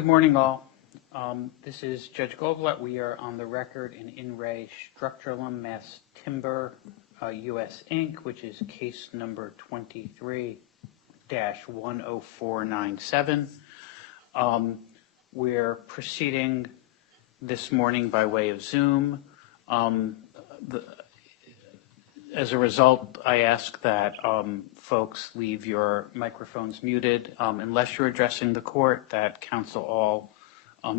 Good morning, all. This is Judge Goldblatt. We are on the record in re Structurlam Mass Timber, U.S. Inc., which is case number 23-10497. We're proceeding this morning by way of Zoom. As a result, I ask that folks leave your microphones muted unless you're addressing the court, that counsel all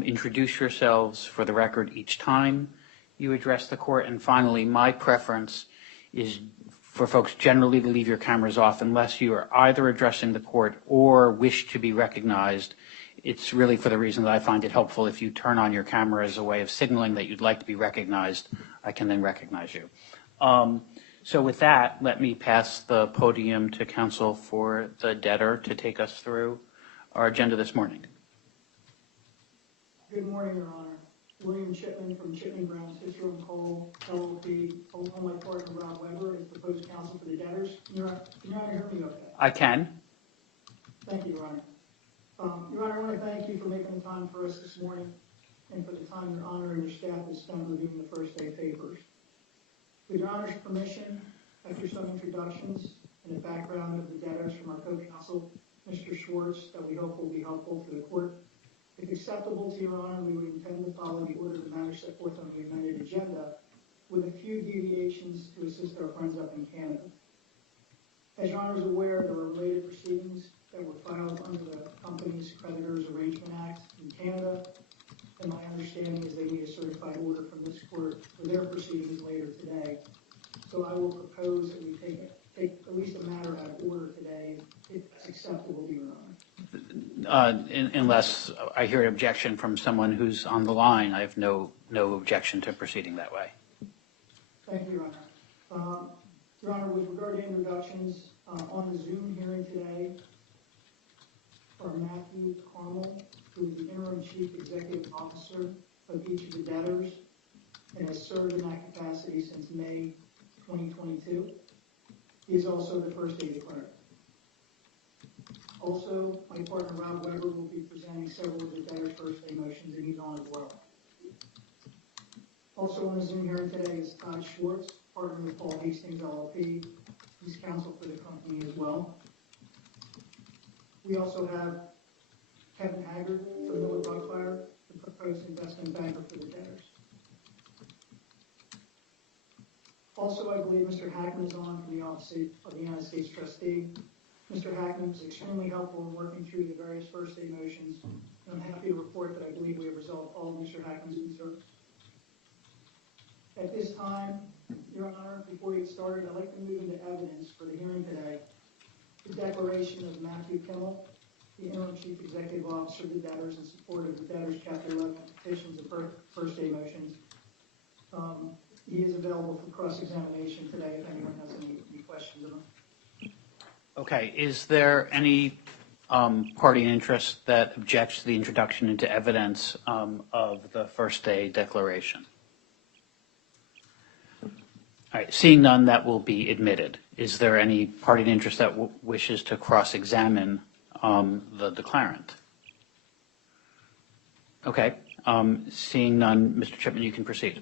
introduce yourselves for the record each time you address the court. And finally, my preference is for folks generally to leave your cameras off unless you are either addressing the court or wish to be recognized. It's really for the reason that I find it helpful if you turn on your camera as a way of signaling that you'd like to be recognized. I can then recognize you. So with that, let me pass the podium to counsel for the debtor to take us through our agenda this morning. Good morning, Your Honor. William Chipman from Chipman Brown, Cicero & Cole, LLP, along with my partner Rob Weber, is proposed counsel for the debtors. Can Your Honor hear me okay? I can. Thank you, Your Honor. Your Honor, I want to thank you for making the time for us this morning and for the time Your Honor and your staff has spent reviewing the first day papers. With Your Honor's permission, after some introductions and a background of the debtors from our co-counsel, Mr. Schwartz, that we hope will be helpful to the court. If acceptable to Your Honor, we would intend to follow the order of the matter set forth on the amended agenda with a few deviations to assist our friends up in Canada. As Your Honor is aware, there are related proceedings that were filed under the Companies Creditors Arrangement Act in Canada, and my understanding is they need a certified order from this court for their proceedings later today. So I will propose that we take at least a matter out of order today, if it's acceptable to Your Honor. Unless I hear an objection from someone who's on the line, I have no objection to proceeding that way. Thank you, Your Honor. Your Honor, with regard to introductions, on the Zoom hearing today are Matthew Carmel, who is the interim chief executive officer of each of the debtors and has served in that capacity since May 2022. He is also the first day declarant. Also, my partner Rob Weber will be presenting several of the debtors' first day motions, and he's on as well. Also on the Zoom hearing today is Todd Schwartz, partner with Paul Hastings LLP. He's counsel for the company as well. We also have Kevin Haggard from Miller Buckfire, the proposed investment banker for the debtors. Also, I believe Mr. Hackman is on from the Office of the United States Trustee. Mr. Hackman was extremely helpful in working through the various first day motions, and I'm happy to report that I believe we have resolved all of Mr. Hackman's concerns. At this time, Your Honor, before we get started, I'd like to move into evidence for the hearing today. The declaration of Matthew Kimmel, the interim chief executive officer of the debtors, in support of the debtors' Chapter 11 petitions and first day motions. He is available for cross-examination today if anyone has any questions of him. Okay. Is there any party in interest that objects to the introduction into evidence of the first day declaration? All right. Seeing none, that will be admitted. Is there any party in interest that wishes to cross-examine the declarant? Okay. Seeing none, Mr. Chipman, you can proceed.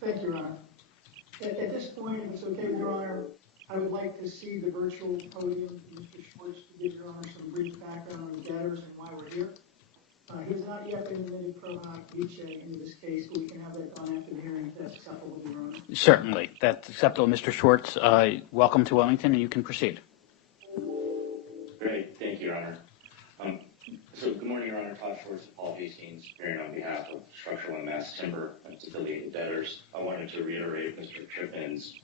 Thank you, Your Honor. At this point, if it's okay with Your Honor, I would like to see the virtual podium for Mr. Schwartz to give Your Honor some brief background on the debtors and why we're here. He has not yet been admitted pro hoc vice into this case, but we can have that done after the hearing if that's acceptable to Your Honor. Certainly. That's acceptable. Mr. Schwartz, welcome to Wellington, and you can proceed. Great. Thank you, Your Honor. So good morning, Your Honor. Todd Schwartz and Paul Hastings, appearing on behalf of Structurlam Mass Timber and its affiliated debtors. I wanted to reiterate Mr. Chipman's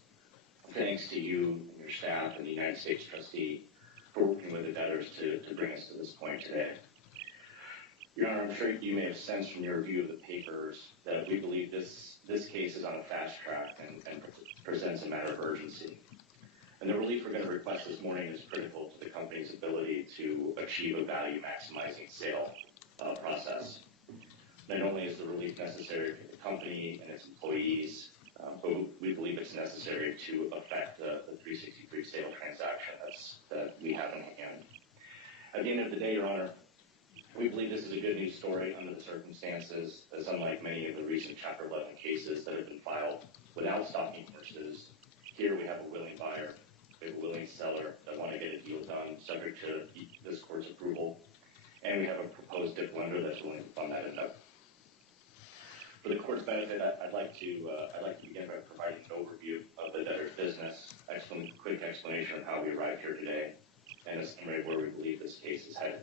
thanks to you and your staff and the United States Trustee for working with the debtors to bring us to this point today. Your Honor, I'm sure you may have sensed from your review of the papers that we believe this case is on a fast track and presents a matter of urgency. And the relief we're going to request this morning is critical to the company's ability to achieve a value-maximizing sale process. Not only is the relief necessary for the company and its employees, but we believe it's necessary to affect the 363 sale transaction that we have in hand. At the end of the day, Your Honor, We believe this is a good news story under the circumstances, as unlike many of the recent Chapter 11 cases that have been filed without stalking horses, here we have a willing buyer, we have a willing seller that want to get a deal done subject to this court's approval, and we have a proposed DIP lender that's willing to fund that endeavor. For the court's benefit, I'd like to begin by providing an overview of the debtor's business, quick explanation of how we arrived here today, and a summary of where we believe this case is headed,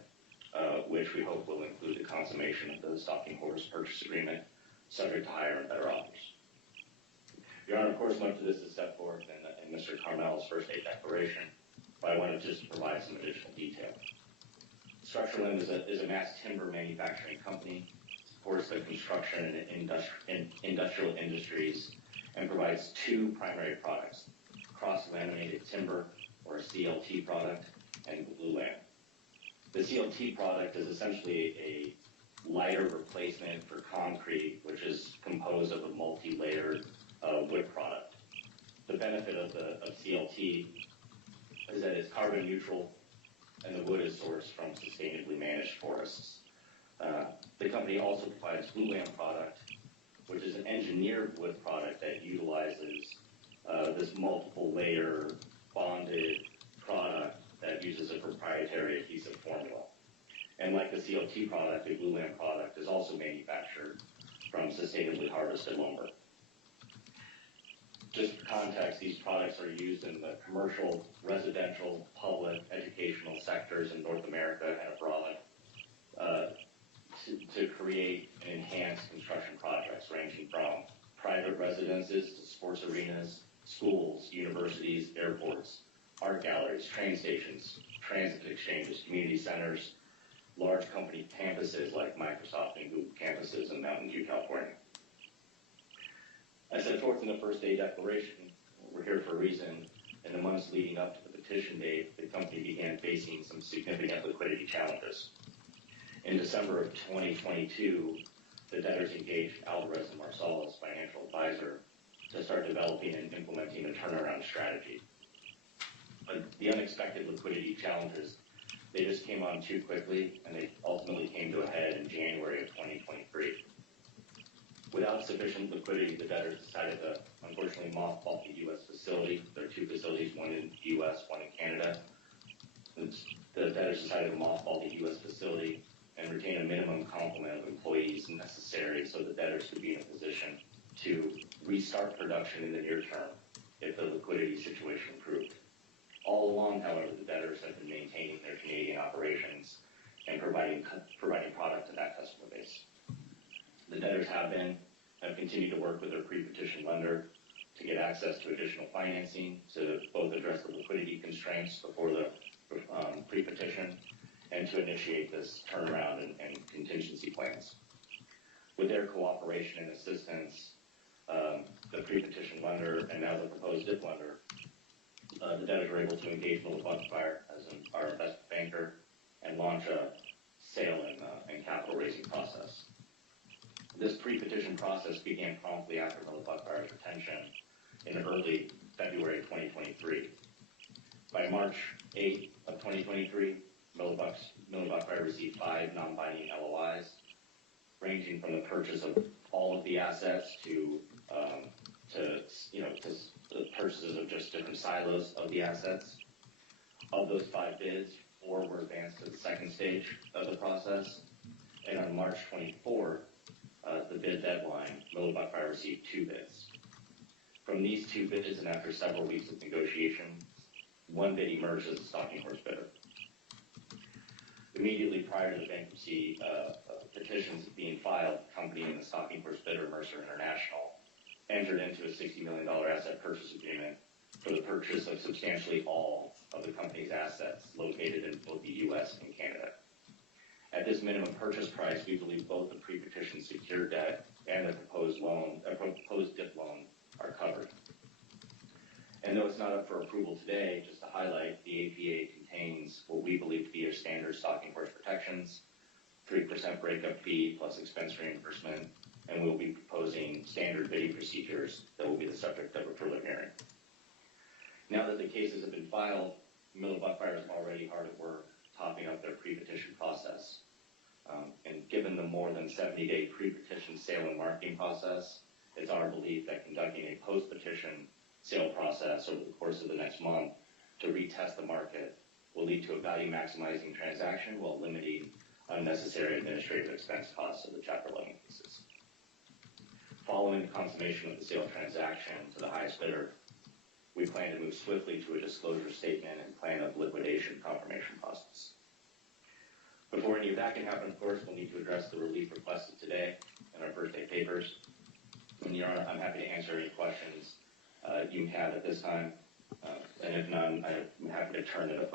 which we hope will include the consummation of the stalking horse purchase agreement, subject to higher and better offers. Your Honor, of course, much of this is set forth in Mr. Carmel's first aid declaration, but I want to just provide some additional detail. Structurlam is a mass timber manufacturing company, supports the construction and industrial industries, and provides two primary products: cross-laminated timber, or a CLT product, and glulam. The CLT product is essentially a lighter replacement for concrete, which is composed of a multi-layered wood product. The benefit of CLT is that it's carbon neutral, and the wood is sourced from sustainably managed forests. The company also provides glulam product, which is an engineered wood product that utilizes this multiple layer bonded product that uses a proprietary adhesive formula. And like the CLT product, the glulam product is also manufactured from sustainably harvested lumber. Just for context, these products are used in the commercial, residential, public, educational sectors in North America and abroad to create and enhance construction projects ranging from private residences to sports arenas, schools, universities, airports, art galleries, train stations, transit exchanges, community centers, large company campuses like Microsoft and Google campuses in Mountain View, California. As set forth in the first day declaration, we're here for a reason. In the months leading up to the petition date, the company began facing some significant liquidity challenges. In December of 2022, the debtors engaged Alvarez & Marsal as financial advisor to start developing and implementing a turnaround strategy. But the unexpected liquidity challenges, they just came on too quickly, and they ultimately came to a head in January of 2023. Without sufficient liquidity, the debtors decided to, unfortunately, mothball the U.S. facility. There are two facilities, one in the U.S., one in Canada. The debtors decided to mothball the U.S. facility and retain a minimum complement of employees necessary so the debtors could be in a position to restart production in the near term if the liquidity situation improved. All along, however, the debtors have been maintaining their Canadian operations and providing product to that customer base. The debtors have continued to work with their pre-petition lender to get access to additional financing to both address the liquidity constraints before the pre-petition and to initiate this turnaround and contingency plans. With their cooperation and assistance, the pre-petition lender and now the proposed DIP lender, the debtors were able to engage Miller Buckfire as our investment banker and launch a sale and capital raising process. This pre-petition process began promptly after Miller Buckfire's retention in early February 2023. By March 8th of 2023, Miller Buckfire received 5 non-binding LOIs, ranging from the purchase of all of the assets to the purchases of just different silos of the assets. Of those 5 bids, 4 were advanced to the second stage of the process, and on March 24th, the bid deadline, Miller Buckfire received 2 bids. From these 2 bids, and after several weeks of negotiation, 1 bid emerged as a stalking horse bidder. Immediately prior to the bankruptcy petitions being filed, the company and the stalking horse bidder, Mercer International, entered into a $60 million asset purchase agreement for the purchase of substantially all of the company's assets located in both the U.S. and Canada. At this minimum purchase price, we believe both the pre-petition secured debt and the proposed DIP loan are covered. And though it's not up for approval today, just to highlight, the APA contains what we believe to be our standard stalking horse protections, 3% breakup fee plus expense reimbursement, and we'll be proposing standard bidding procedures that will be the subject of a preliminary. Now that the cases have been filed, Miller Buckfire is already hard at work topping up their pre-petition process. And given the more than 70-day pre-petition sale and marketing process, it's our belief that conducting a post-petition sale process over the course of the next month to retest the market will lead to a value-maximizing transaction while limiting unnecessary administrative expense costs of the Chapter 11 cases. Following the consummation of the sale transaction to the highest bidder, we plan to move swiftly to a disclosure statement and plan of liquidation confirmation process. Before any of that can happen, of course, we'll need to address the relief requested today in our first day papers. And Your Honor, I'm happy to answer any questions you have at this time. And if none, I'm happy to turn it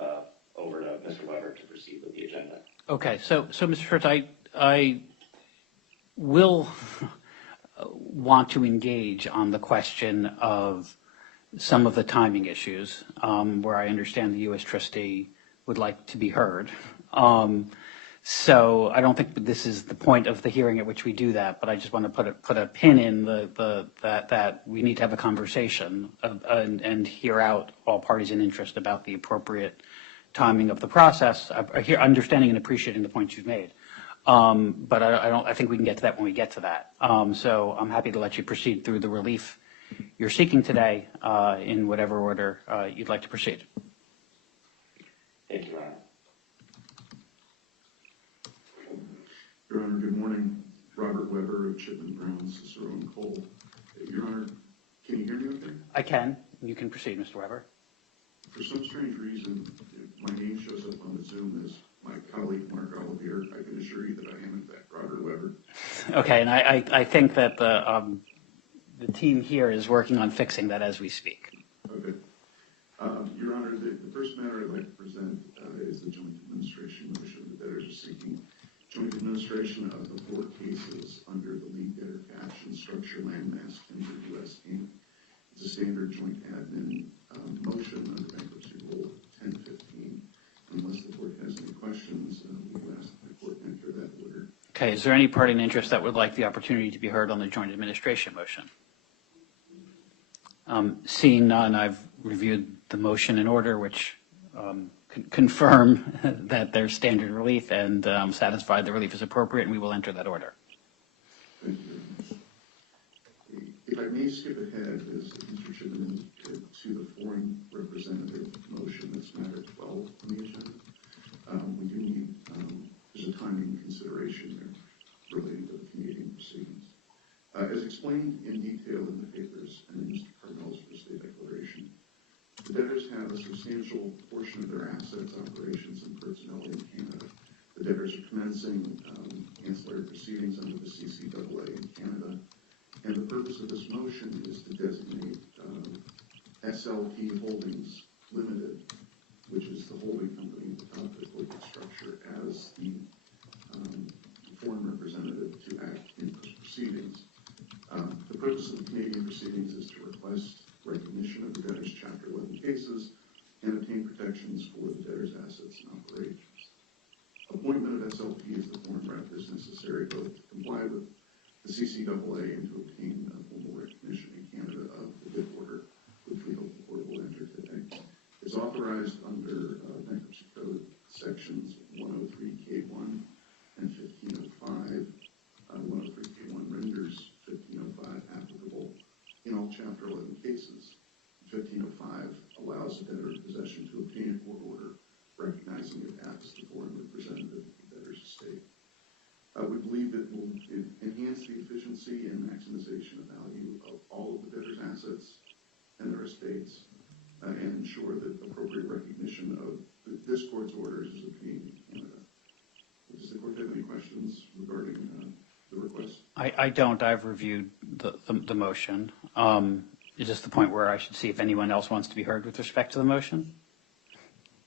over to Mr. Weber to proceed with the agenda. Okay, so Mr. Schwartz, I will want to engage on the question of some of the timing issues where I understand the U.S. trustee would like to be heard. So I don't think this is the point of the hearing at which we do that, but I just want to put a pin in that we need to have a conversation and hear out all parties in interest about the appropriate timing of the process. Understanding and appreciating the points you've made, but I think we can get to that when we get to that. So I'm happy to let you proceed through the relief you're seeking today in whatever order you'd like to proceed. Thank you, Your Honor. Your Honor, good morning. Robert Weber of Chipman Brown, Cicero and Cole. Your Honor, can you hear me okay? I can. You can proceed, Mr. Weber. For some strange reason, my name shows up on the Zoom as my colleague Mark Olivier. I can assure you that I am in fact Robert Weber. Okay, and I think that the team here is working on fixing that as we speak. Okay. Your Honor, the first matter I'd like to present is the joint administration motion. The debtors are seeking joint administration of the 4 cases under the lead debtor caption Structurlam Mass Timber U.S. Inc. It's a standard joint admin motion under bankruptcy rule 1015. Unless the court has any questions, we will ask the court to enter that order. Okay, is there any party in interest that would like the opportunity to be heard on the joint administration motion? Seeing none, I've reviewed the motion in order, which confirm that there's standard relief and satisfied the relief is appropriate, and we will enter that order. Thank you. If I may skip ahead, as Mr. Chipman to the foreign representative motion, that's matter 12 on the agenda. We do need, there's a timing consideration there relating to the Canadian proceedings. As explained in detail in the papers and in Mr. Cardinal's first day declaration, the debtors have a substantial portion of their assets, operations, and personnel in Canada. The debtors are commencing ancillary proceedings under the CCAA in Canada, and the purpose of this motion is to designate SLP Holdings Limited, which is the holding company of the corporate structure, as the foreign representative to act in those proceedings. The purpose of the Canadian proceedings is to request recognition of the debtors' Chapter 11 cases and obtain protections for the debtors' assets and operations. Appointment of SLP as the foreign rep is necessary both to comply with the CCAA and to obtain formal recognition in Canada of the bid order, which we hope the court will enter today. It's authorized under Bankruptcy Code sections 103K1 and 1505. 103K1 renders 1505 applicable in all Chapter 11 cases. 1505 allows the debtor in possession to obtain a court order recognizing it as the foreign representative of the debtor's estate. We believe it will enhance the efficiency and maximization of value of all of the debtor's assets and their estates and ensure that appropriate recognition of this court's orders is obtained in Canada. Does the court have any questions regarding the request? I don't. I've reviewed the motion. Is this the point where I should see if anyone else wants to be heard with respect to the motion?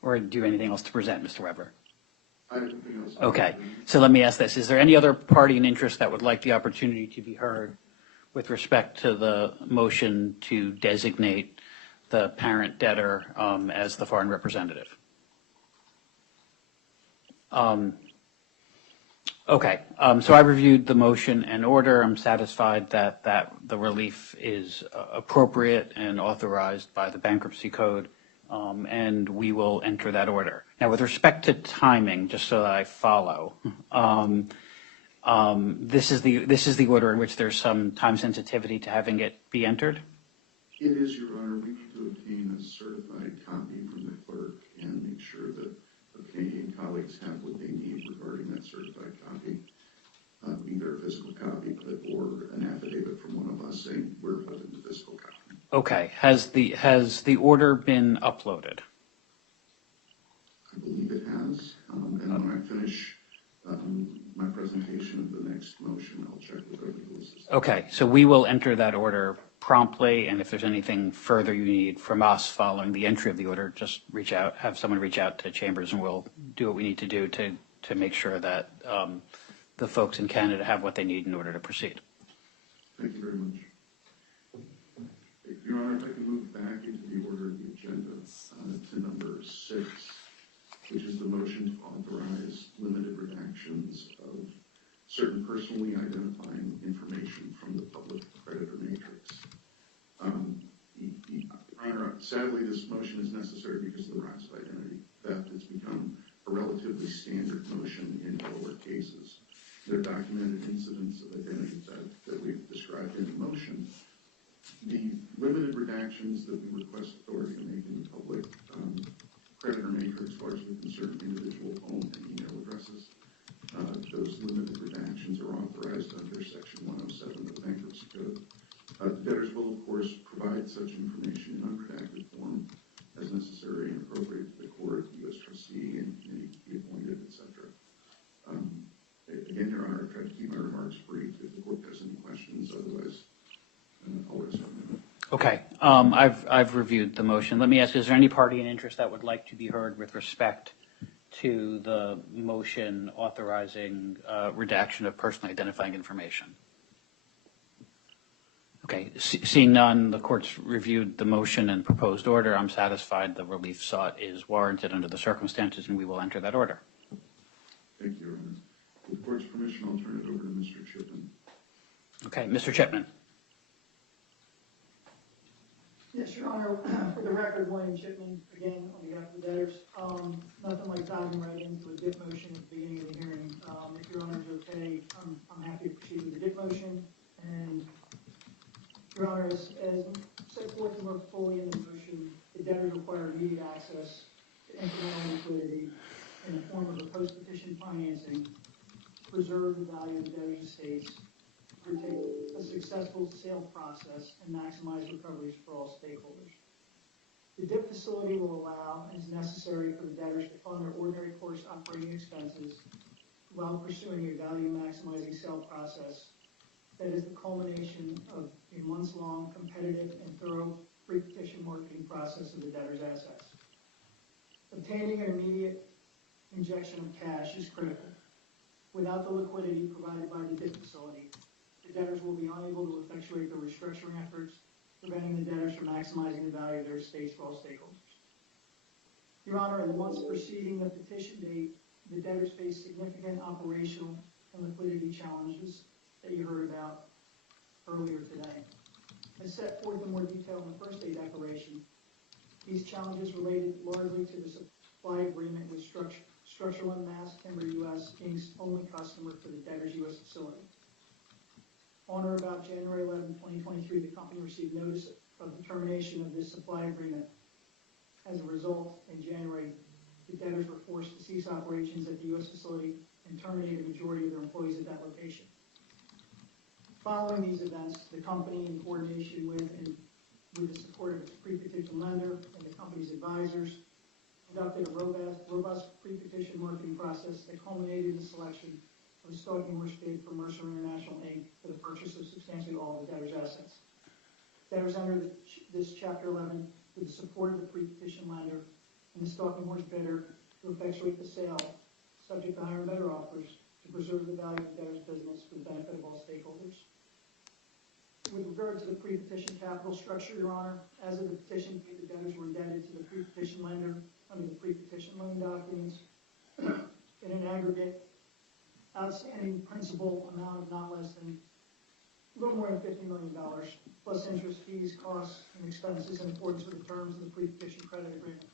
Or do you have anything else to present, Mr. Weber? I have nothing else. Okay, so let me ask this. Is there any other party in interest that would like the opportunity to be heard with respect to the motion to designate the parent debtor as the foreign representative? Okay, so I reviewed the motion and order. I'm satisfied that the relief is appropriate and authorized by the Bankruptcy Code. and we will enter that order. Now, with respect to timing, just so that I follow, this is the order in which there's some time sensitivity to having it be entered? It is, Your Honor. We need to obtain a certified copy from the clerk and make sure that the Canadian colleagues have what they need regarding that certified copy, either a physical copy or an affidavit from one of us saying we're holding the physical copy. Okay. Has the order been uploaded? I believe it has. And when I finish my presentation of the next motion, I'll check with our legal assistant. Okay. So we will enter that order promptly, and if there's anything further you need from us following the entry of the order, just reach out, have someone reach out to Chambers, and we'll do what we need to do to make sure that the folks in Canada have what they need in order to proceed. Thank you very much. Your Honor, if I can move back into the order of the agenda to number 6, which is the motion to authorize limited redactions of certain personally identifying information from the public creditor matrix. Your Honor, sadly, this motion is necessary because of the rise of identity theft. It's become a relatively standard motion in lower cases. There are documented incidents of identity theft that we've described in the motion. The limited redactions that we request authority to make in the public creditor matrix largely concern individual home and email addresses. Those limited redactions are authorized under Section 107 of the Bankruptcy Code. Debtors will, of course, provide such information in unredacted form as necessary and appropriate to the court, the U.S. trustee, and committee to be appointed, etc. Again, Your Honor, I've tried to keep my remarks brief. If the court has any questions, otherwise, I'll rest on them. Okay. I've reviewed the motion. Let me ask, is there any party in interest that would like to be heard with respect to the motion authorizing redaction of personally identifying information? Okay. Seeing none, the court's reviewed the motion and proposed order. I'm satisfied the relief sought is warranted under the circumstances, and we will enter that order. Thank you, Your Honor. With the court's permission, I'll turn it over to Mr. Chipman. Okay. Mr. Chipman. Yes, Your Honor, for the record, William Chipman, again, on behalf of the debtors. Nothing like diving right into a dip motion at the beginning of the hearing. If Your Honor is okay, I'm happy to proceed with the dip motion. And Your Honor, as set forth more fully in the motion, the debtors require immediate access to incremental liquidity in the form of a post-petition financing to preserve the value of the debtors' estates, undertake a successful sale process, and maximize recoveries for all stakeholders. The DIP facility will allow and is necessary for the debtors to fund their ordinary course operating expenses while pursuing a value maximizing sale process that is the culmination of a months-long competitive and thorough pre-petition marketing process of the debtors' assets. Obtaining an immediate injection of cash is critical. Without the liquidity provided by the DIP facility, the debtors will be unable to effectuate their restructuring efforts, preventing the debtors from maximizing the value of their estates for all stakeholders. Your Honor, in the months preceding the petition date, the debtors faced significant operational and liquidity challenges that you heard about earlier today. As set forth in more detail in the first day declaration, these challenges related largely to the supply agreement with Structurlam Mass Timber U.S. Inc.'s only customer for the debtors' U.S. facility. On or about January 11, 2023, the company received notice of the termination of this supply agreement. As a result, in January, the debtors were forced to cease operations at the U.S. facility and terminate a majority of their employees at that location. Following these events, the company, in coordination with the support of its pre-petition lender and the company's advisors, conducted a robust pre-petition marketing process that culminated in the selection of a stalking horse bid for Mercer International Inc. for the purchase of substantially all of the debtors' assets. Debtors entered this Chapter 11 with the support of the pre-petition lender and the stalking horse bidder to effectuate the sale, subject to higher and better offers, to preserve the value of the debtors' business for the benefit of all stakeholders. With regard to the pre-petition capital structure, Your Honor, as of the petition, the debtors were indebted to the pre-petition lender under the pre-petition loan documents in an aggregate outstanding principal amount of not less than a little more than $50 million. plus interest, fees, costs, and expenses in accordance with the terms of the pre-petition credit agreement.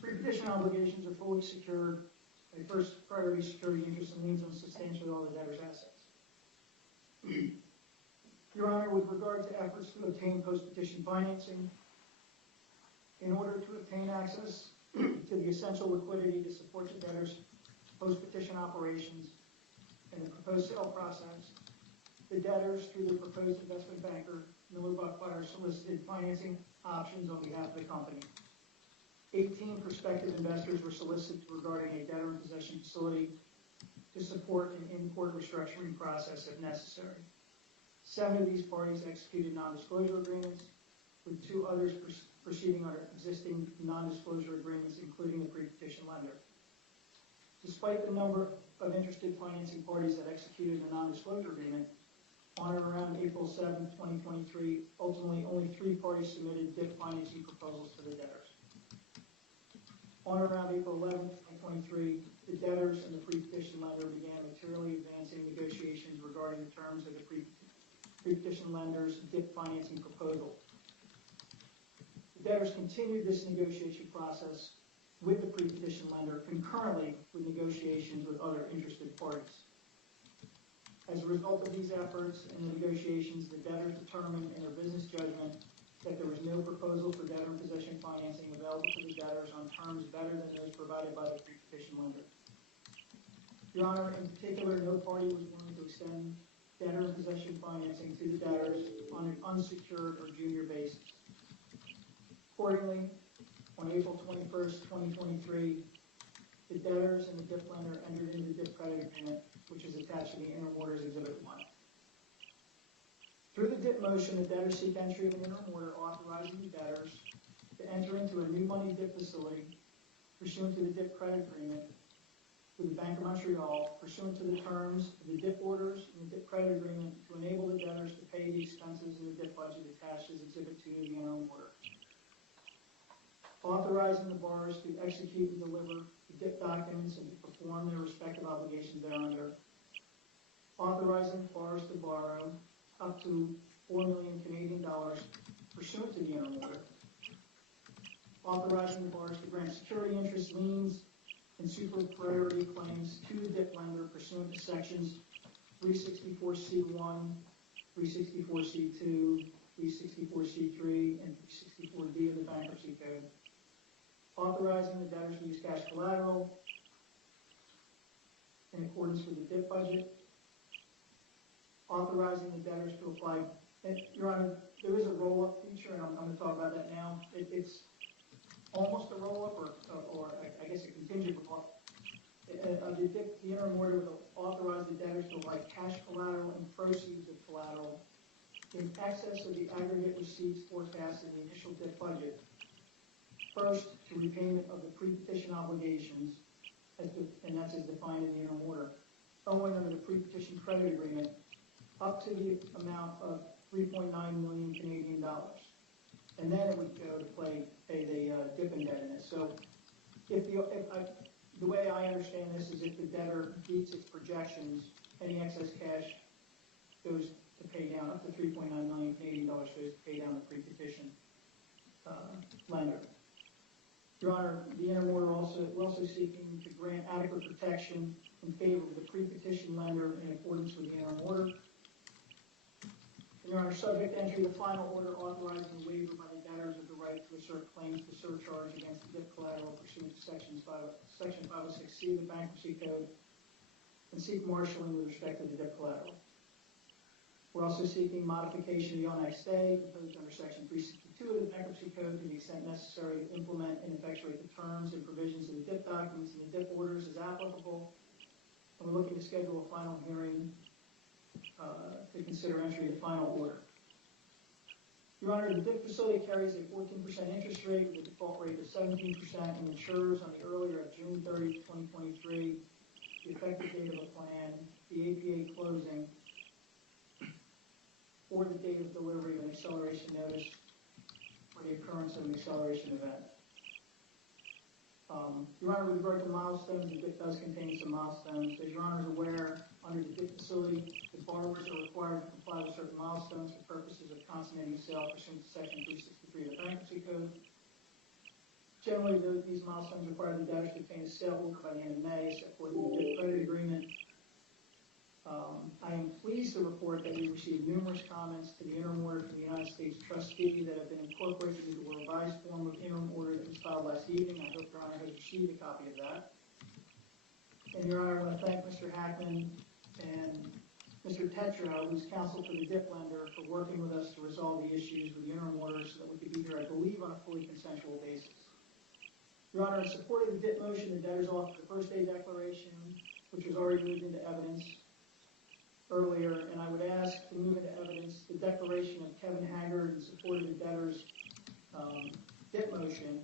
Pre-petition obligations are fully secured by first priority security interest and liens on substantially all the debtor's assets. Your Honor, with regard to efforts to obtain post-petition financing, in order to obtain access to the essential liquidity to support the debtor's post-petition operations and the proposed sale process, the debtors, through their proposed investment banker, Miller Buckfire, solicited financing options on behalf of the company. 18 prospective investors were solicited regarding a debtor-in-possession facility to support an in-court restructuring process if necessary. 7 of these parties executed non-disclosure agreements, with 2 others proceeding under existing non-disclosure agreements, including the pre-petition lender. Despite the number of interested financing parties that executed a non-disclosure agreement, on or around April 7, 2023, ultimately only 3 parties submitted DIP financing proposals to the debtors. On or around April 11, 2023, the debtors and the pre-petition lender began materially advancing negotiations regarding the terms of the pre-petition lender's DIP financing proposal. The debtors continued this negotiation process with the pre-petition lender concurrently with negotiations with other interested parties. As a result of these efforts and the negotiations, the debtors determined in their business judgment that there was no proposal for debtor-in-possession financing available to the debtors on terms better than those provided by the pre-petition lender. Your Honor, in particular, no party was willing to extend debtor-in-possession financing to the debtors on an unsecured or junior basis. Accordingly, on April 21st, 2023, the debtors and the DIP lender entered into the DIP credit agreement, which is attached to the interim orders Exhibit 1. Through the DIP motion, the debtors seek entry of an interim order authorizing the debtors to enter into a new money DIP facility pursuant to the DIP credit agreement with the Bank of Montreal, pursuant to the terms of the DIP orders and the DIP credit agreement, to enable the debtors to pay the expenses of the DIP budget attached as Exhibit 2 to the interim order. Authorizing the borrowers to execute and deliver the DIP documents and to perform their respective obligations thereunder. Authorizing the borrowers to borrow up to $4 million Canadian pursuant to the interim order. Authorizing the borrowers to grant security interest, liens, and super priority claims to the DIP lender pursuant to sections 364C1, 364C2, 364C3, and 364D of the Bankruptcy Code. Authorizing the debtors to use cash collateral in accordance with the DIP budget. Authorizing the debtors to apply, and Your Honor, there is a roll-up feature, and I'm going to talk about that now. It's almost a roll-up, or I guess a contingent roll-up. The interim order will authorize the debtors to apply cash collateral and proceeds of collateral in excess of the aggregate receipts forecast in the initial DIP budget. First, to repayment of the pre-petition obligations, and that's as defined in the interim order, owing under the pre-petition credit agreement, up to the amount of $3.9 million Canadian dollars. And then it would go to pay the DIP indebtedness. So the way I understand this is if the debtor beats its projections, any excess cash goes to pay down up to $3.9 million Canadian dollars, goes to pay down the pre-petition lender. Your Honor, the interim order we're also seeking to grant adequate protection in favor of the pre-petition lender in accordance with the interim order. Your Honor, subject to entry, the final order authorizing the waiver by the debtors of the right to assert claims to surcharge against the DIP collateral pursuant to Section 506C of the Bankruptcy Code, and seek marshalling with respect to the DIP collateral. We're also seeking modification of the on-act stay imposed under Section 362 of the Bankruptcy Code to the extent necessary to implement and effectuate the terms and provisions of the DIP documents and the DIP orders as applicable. And we're looking to schedule a final hearing to consider entry of the final order. Your Honor, the DIP facility carries a 14% interest rate with a default rate of 17% and matures on the earlier of June 30, 2023, the effective date of the plan, the APA closing, or the date of delivery of an acceleration notice or the occurrence of an acceleration event. Your Honor, with regard to milestones, the DIP does contain some milestones. As Your Honor is aware, Under the DIP facility, the borrowers are required to comply with certain milestones for purposes of consummating the sale pursuant to Section 363 of the Bankruptcy Code. Generally, these milestones require the debtors to obtain a sale order by the end of May, set forth in the DIP credit agreement. I am pleased to report that we received numerous comments to the interim order from the United States trustee that have been incorporated into a revised form of interim order that was filed last evening. I hope Your Honor has received a copy of that. And Your Honor, I want to thank Mr. Hackman and Mr. Tetra, who's counsel for the DIP lender, for working with us to resolve the issues with the interim order so that we could be here, I believe, on a fully consensual basis. Your Honor, in support of the DIP motion, the debtors offered the first day declaration, which was already moved into evidence earlier, and I would ask to move into evidence the declaration of Kevin Haggard in support of the debtors' DIP motion.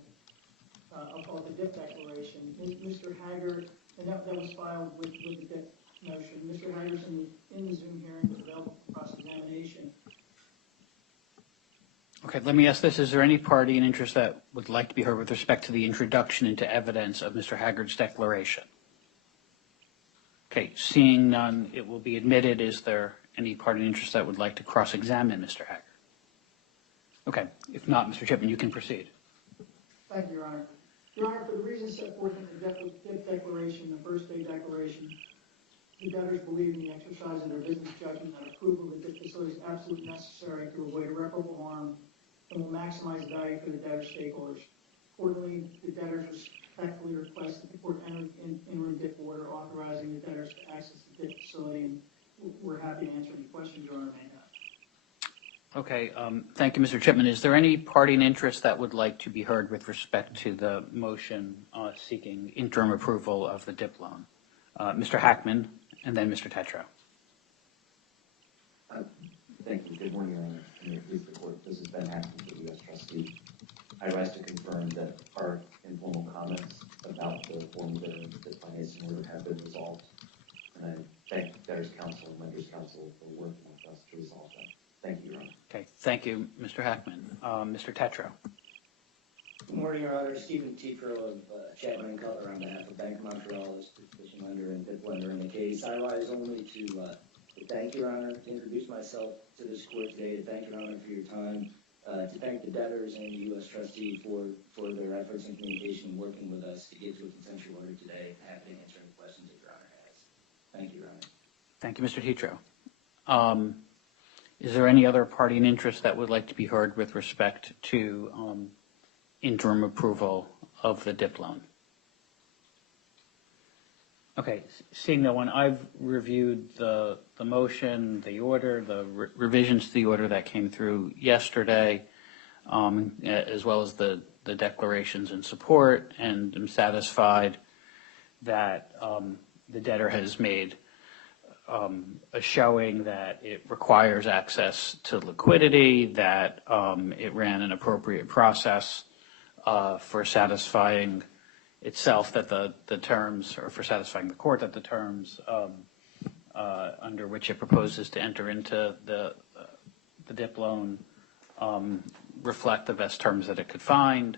I'll call it the DIP declaration. Mr. Haggard, and that was filed with the DIP motion. Mr. Haggard's in the Zoom hearing, was available for cross-examination. Okay, let me ask this. Is there any party in interest that would like to be heard with respect to the introduction into evidence of Mr. Haggard's declaration? Okay, seeing none, it will be admitted. Is there any party in interest that would like to cross-examine Mr. Haggard? Okay, if not, Mr. Chipman, you can proceed. Thank you, Your Honor. Your Honor, for the reasons set forth in the DIP declaration, the first day declaration, the debtors believe in the exercise of their business judgment that approval of the DIP facility is absolutely necessary to avoid irreparable harm and will maximize value for the debtor stakeholders. Accordingly, the debtors respectfully request that the court enter an interim DIP order authorizing the debtors to access the DIP facility, and we're happy to answer any questions Your Honor may have. Okay, thank you, Mr. Chipman. Is there any party in interest that would like to be heard with respect to the motion seeking interim approval of the DIP loan? Mr. Hackman, and then Mr. Tetra. Thank you. Good morning, Your Honor. May it please the court. This is Ben Hackman, the U.S. trustee. I rise to confirm that our informal comments about the form that the financing order have been resolved. And I thank debtors' counsel and lenders' counsel for working with us to resolve them. Thank you, Your Honor. Okay, thank you, Mr. Hackman. Mr. Tetra. Good morning, Your Honor. Stephen Tetro of Chapman & Cutler on behalf of Bank of Montreal as petition lender and DIP lender in the case. I rise only to thank Your Honor, to introduce myself to this court today, to thank Your Honor for your time, to thank the debtors and the U.S. trustee for their efforts and communication in working with us to get to a consensual order today. Happy to answer any questions that Your Honor has. Thank you, Your Honor. Thank you, Mr. Tetro. Is there any other party in interest that would like to be heard with respect to interim approval of the DIP loan? Okay, seeing no one, I've reviewed the motion, the order, the revisions to the order that came through yesterday, as well as the declarations in support, and I'm satisfied that the debtor has made a showing that it requires access to liquidity, that it ran an appropriate process for satisfying itself that the terms, or for satisfying the court that the terms under which it proposes to enter into the DIP loan reflect the best terms that it could find.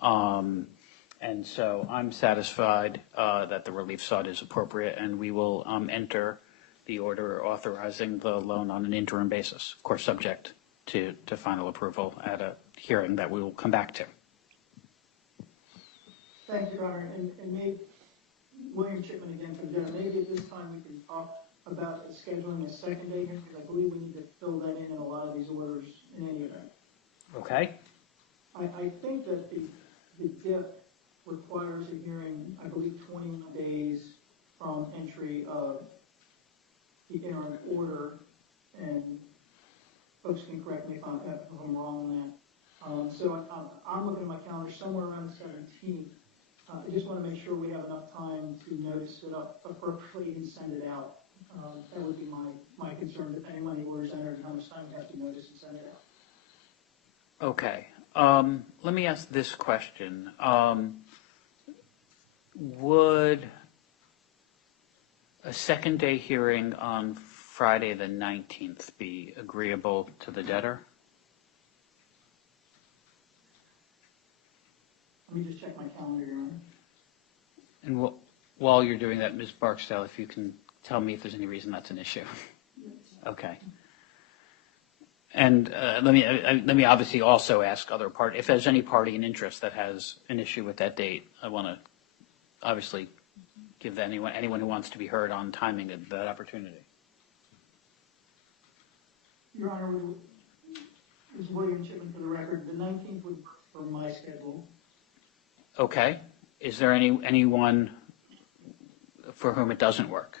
And so I'm satisfied that the relief sought is appropriate, and we will enter the order authorizing the loan on an interim basis, of course subject to final approval at a hearing that we will come back to. Thank you, Your Honor. And William Chipman again from the debtor. Maybe at this time we can talk about scheduling a second day here, because I believe we need to fill that in a lot of these orders in any event. Okay. I think that the DIP requires a hearing, I believe, 21 days from entry of the interim order, and folks can correct me if I'm wrong on that. So I'm looking at my calendar somewhere around the 17th. I just want to make sure we have enough time to notice it up appropriately and send it out. That would be my concern, depending on the orders entered and how much time we have to notice and send it out. Okay. Let me ask this question. Would a second day hearing on Friday the 19th be agreeable to the debtor? Let me just check my calendar, Your Honor. And while you're doing that, Ms. Barksdale, if you can tell me if there's any reason that's an issue. Okay. And let me obviously also ask other if there's any party in interest that has an issue with that date. I want to obviously give anyone who wants to be heard on timing that opportunity. Your Honor, this is William Chipman for the record. The 19th would work for my schedule. Okay. Is there anyone for whom it doesn't work?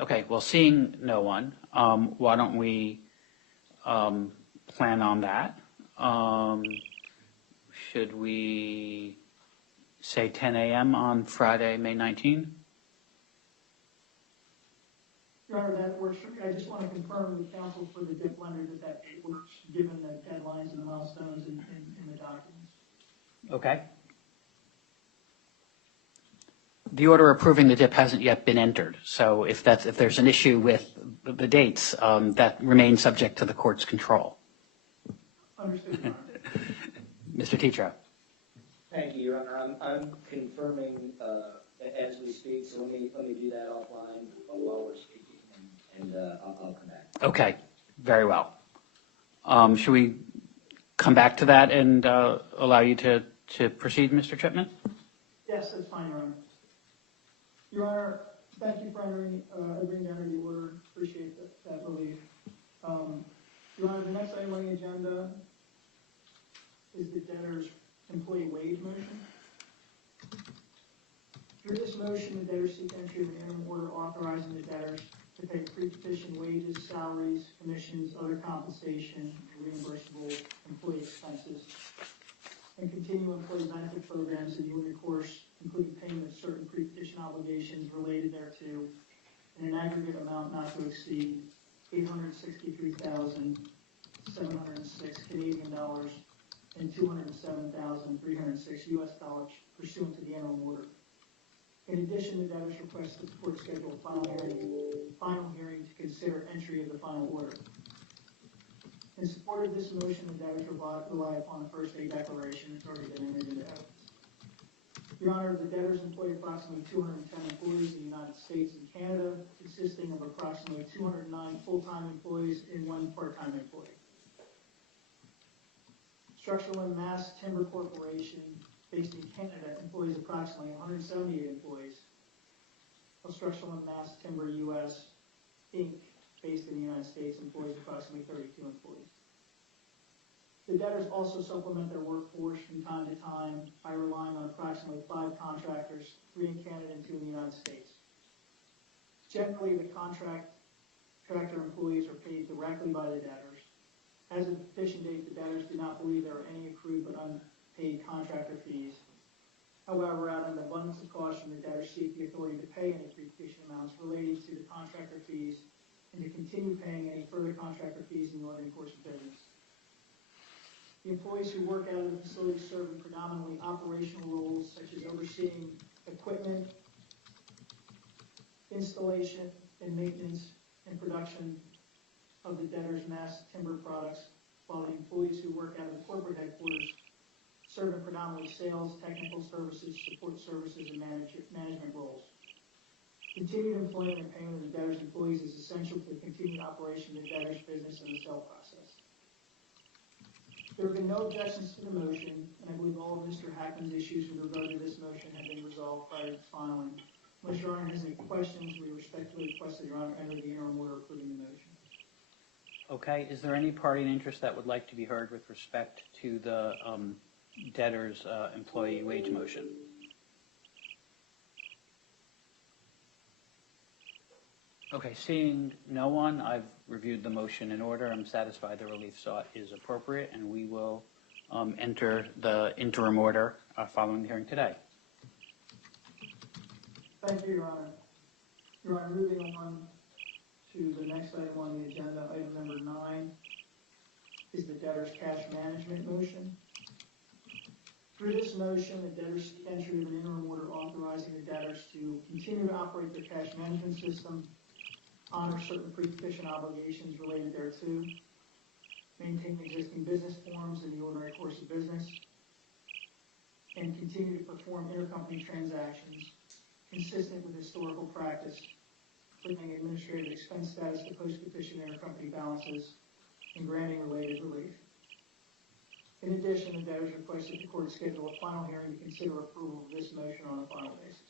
Okay, well, seeing no one, why don't we plan on that? Should we say 10 a.m. on Friday, May 19th? Your Honor, that works for me. I just want to confirm with counsel for the DIP lender that date works, given the deadlines and the milestones in the documents. Okay. The order approving the DIP hasn't yet been entered, so if there's an issue with the dates, that remains subject to the court's control. Understood, Your Honor. Mr. Tetreault. Thank you, Your Honor. I'm confirming as we speak, so let me do that offline while we're speaking, and I'll come back. Okay, very well. Should we come back to that and allow you to proceed, Mr. Chipman? Yes, that's fine, Your Honor. Your Honor, thank you for agreeing to enter the order. Appreciate that relief. Your Honor, the next item on the agenda is the debtor's employee wage motion. Through this motion, the debtor seeks entry of an interim order authorizing the debtors to pay pre-petition wages, salaries, commissions, other compensation, and reimbursable employee expenses, and continue employee benefit programs in the ordinary course, including payment of certain pre-petition obligations related thereto, in an aggregate amount not to exceed $863,706 Canadian dollars and $207,306 US dollars pursuant to the interim order. In addition, the debtors request that the court schedule a final hearing to consider entry of the final order. In support of this motion, the debtors rely upon the first day declaration that's already been entered into evidence. Your Honor, the debtors employ approximately 210 employees in the United States and Canada, consisting of approximately 209 full-time employees and 1 part-time employee. Structurlam Mass Timber Corporation, based in Canada, employs approximately 178 employees, while Structurlam Mass Timber US, Inc., based in the United States, employs approximately 32 employees. The debtors also supplement their workforce from time to time by relying on approximately 5 contractors, 3 in Canada and 2 in the United States. Generally, the contractor employees are paid directly by the debtors. As of the petition date, the debtors do not believe there are any accrued but unpaid contractor fees. However, out of an abundance of caution, the debtors seek the authority to pay any pre-petition amounts related to the contractor fees and to continue paying any further contractor fees in the ordinary course of business. The employees who work out of the facility serve in predominantly operational roles such as overseeing equipment, installation and maintenance and production of the debtors' mass timber products, while the employees who work out of the corporate headquarters serve in predominantly sales, technical services, support services, and management roles. Continued employment and payment of the debtors' employees is essential to the continued operation of the debtors' business and the sale process. There have been no objections to the motion, and I believe all of Mr. Hackman's issues with regard to this motion have been resolved prior to its filing. Unless Your Honor has any questions, we respectfully request that Your Honor enter the interim order approving the motion. Okay, is there any party in interest that would like to be heard with respect to the debtor's employee wage motion? Okay, seeing no one, I've reviewed the motion in order. I'm satisfied the relief sought is appropriate, and we will enter the interim order following the hearing today. Thank you, Your Honor. Your Honor, moving on to the next item on the agenda, item number 9 is the debtor's cash management motion. Through this motion, the debtors seek entry of an interim order authorizing the debtors to continue to operate their cash management system, honor certain pre-petition obligations related thereto, maintain existing business forms in the ordinary course of business, and continue to perform intercompany transactions consistent with historical practice, bringing administrative expense status to post-petition intercompany balances and granting related relief. In addition, the debtors requested the court schedule a final hearing to consider approval of this motion on a final basis.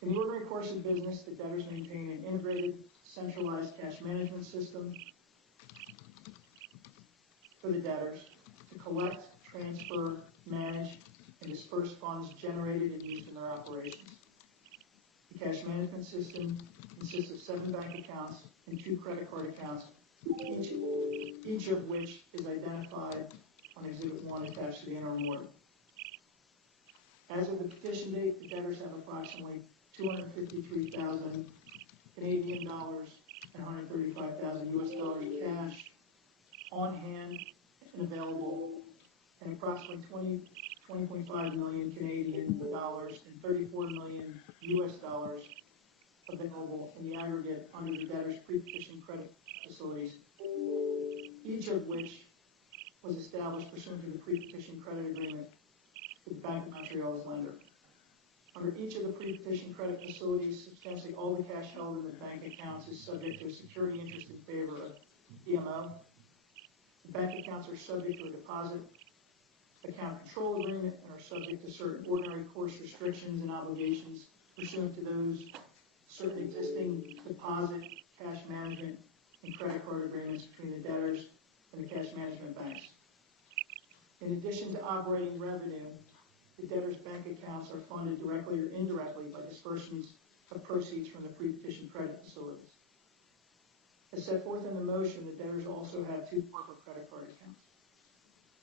In the ordinary course of business, the debtors maintain an integrated, centralized cash management system for the debtors to collect, transfer, manage, and disperse funds generated and used in their operations. The cash management system consists of 7 bank accounts and 2 credit card accounts, each of which is identified on Exhibit 1 attached to the interim order. As of the petition date, the debtors have approximately $253,000 Canadian dollars and $135,000 US dollars cash on hand and available, and approximately 20.5 million Canadian dollars and 34 million US dollars available in the aggregate under the debtors' pre-petition credit facilities, each of which was established pursuant to the pre-petition credit agreement with the Bank of Montreal as lender. Under each of the pre-petition credit facilities, substantially all the cash held in the bank accounts is subject to a security interest in favor of BMO. The bank accounts are subject to a deposit account control agreement and are subject to certain ordinary course restrictions and obligations pursuant to those certain existing deposit, cash management, and credit card agreements between the debtors and the cash management banks. In addition to operating revenue, the debtors' bank accounts are funded directly or indirectly by disbursements of proceeds from the pre-petition credit facilities. As set forth in the motion, the debtors also have 2 corporate credit card accounts.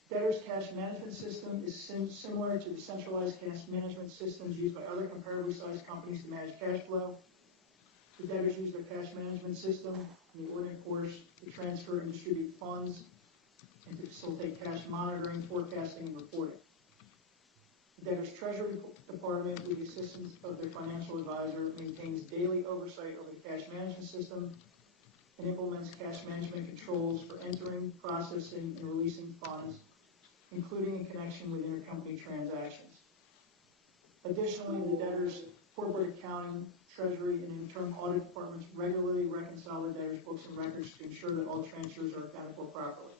Debtors' cash management system is similar to the centralized cash management systems used by other comparably sized companies to manage cash flow. The debtors use their cash management system in the ordinary course to transfer and distribute funds and to facilitate cash monitoring, forecasting, and reporting. The debtors' treasury department, with the assistance of their financial advisor, maintains daily oversight over the cash management system and implements cash management controls for entering, processing, and releasing funds, including in connection with intercompany transactions. Additionally, the debtors' corporate accounting, treasury, and internal audit departments regularly reconcile the debtors' books and records to ensure that all transfers are accounted for properly.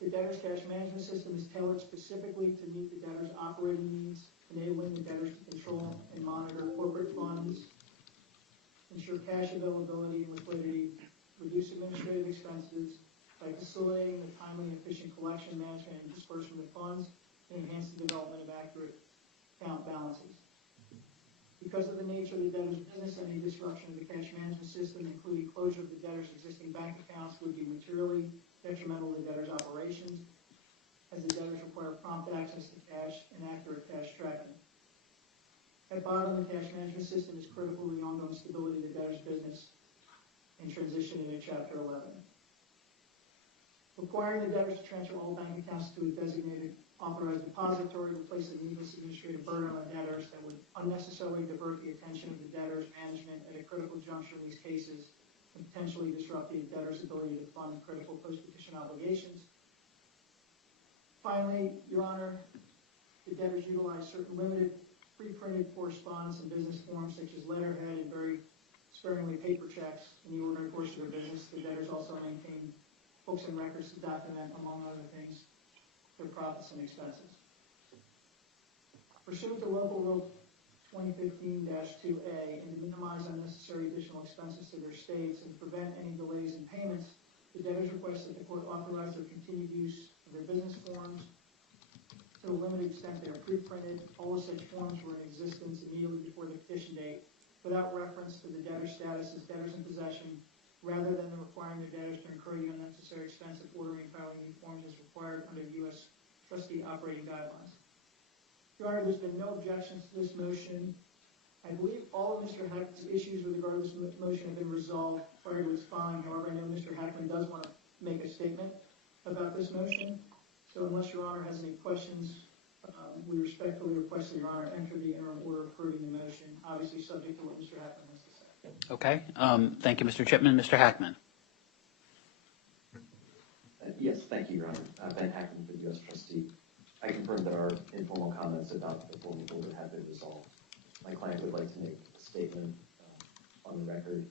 The debtors' cash management system is tailored specifically to meet the debtors' operating needs, enabling the debtors to control and monitor corporate funds, ensure cash availability and liquidity, reduce administrative expenses by facilitating the timely and efficient collection, management, and disbursement of funds, and enhance the development of accurate account balances. Because of the nature of the debtor's business, any disruption of the cash management system, including closure of the debtor's existing bank accounts, would be materially detrimental to the debtor's operations, as the debtors require prompt access to cash and accurate cash tracking. At bottom, the cash management system is critical to the ongoing stability of the debtor's business and transition into Chapter 11. Requiring the debtors to transfer all bank accounts to a designated authorized depository would place a needless administrative burden on debtors that would unnecessarily divert the attention of the debtors' management at a critical juncture in these cases and potentially disrupt the debtor's ability to fund critical post-petition obligations. Finally, Your Honor, the debtors utilize certain limited pre-printed correspondence and business forms such as letterhead and very sparingly paper checks in the ordinary course of their business. The debtors also maintain books and records to document, among other things, their profits and expenses. Pursuant to Local Rule 2015-2A, and to minimize unnecessary additional expenses to their states and to prevent any delays in payments, the debtors request that the court authorize their continued use of their business forms. To the limited extent they are pre-printed, all of such forms were in existence immediately before the petition date, without reference to the debtor's status as debtors in possession, rather than requiring the debtors to incur the unnecessary expense of ordering and filing new forms as required under U.S. trustee operating guidelines. Your Honor, there's been no objections to this motion. I believe all of Mr. Hackman's issues with regard to this motion have been resolved prior to its filing. However, I know Mr. Hackman does want to make a statement about this motion. So unless Your Honor has any questions, we respectfully request that Your Honor enter the interim order approving the motion, obviously subject to what Mr. Hackman has to say. Okay. Thank you, Mr. Chipman. Mr. Hackman. Yes, thank you, Your Honor. Ben Hackman, the U.S. trustee. I confirm that our informal comments about the formal order have been resolved. My client would like to make a statement on the record.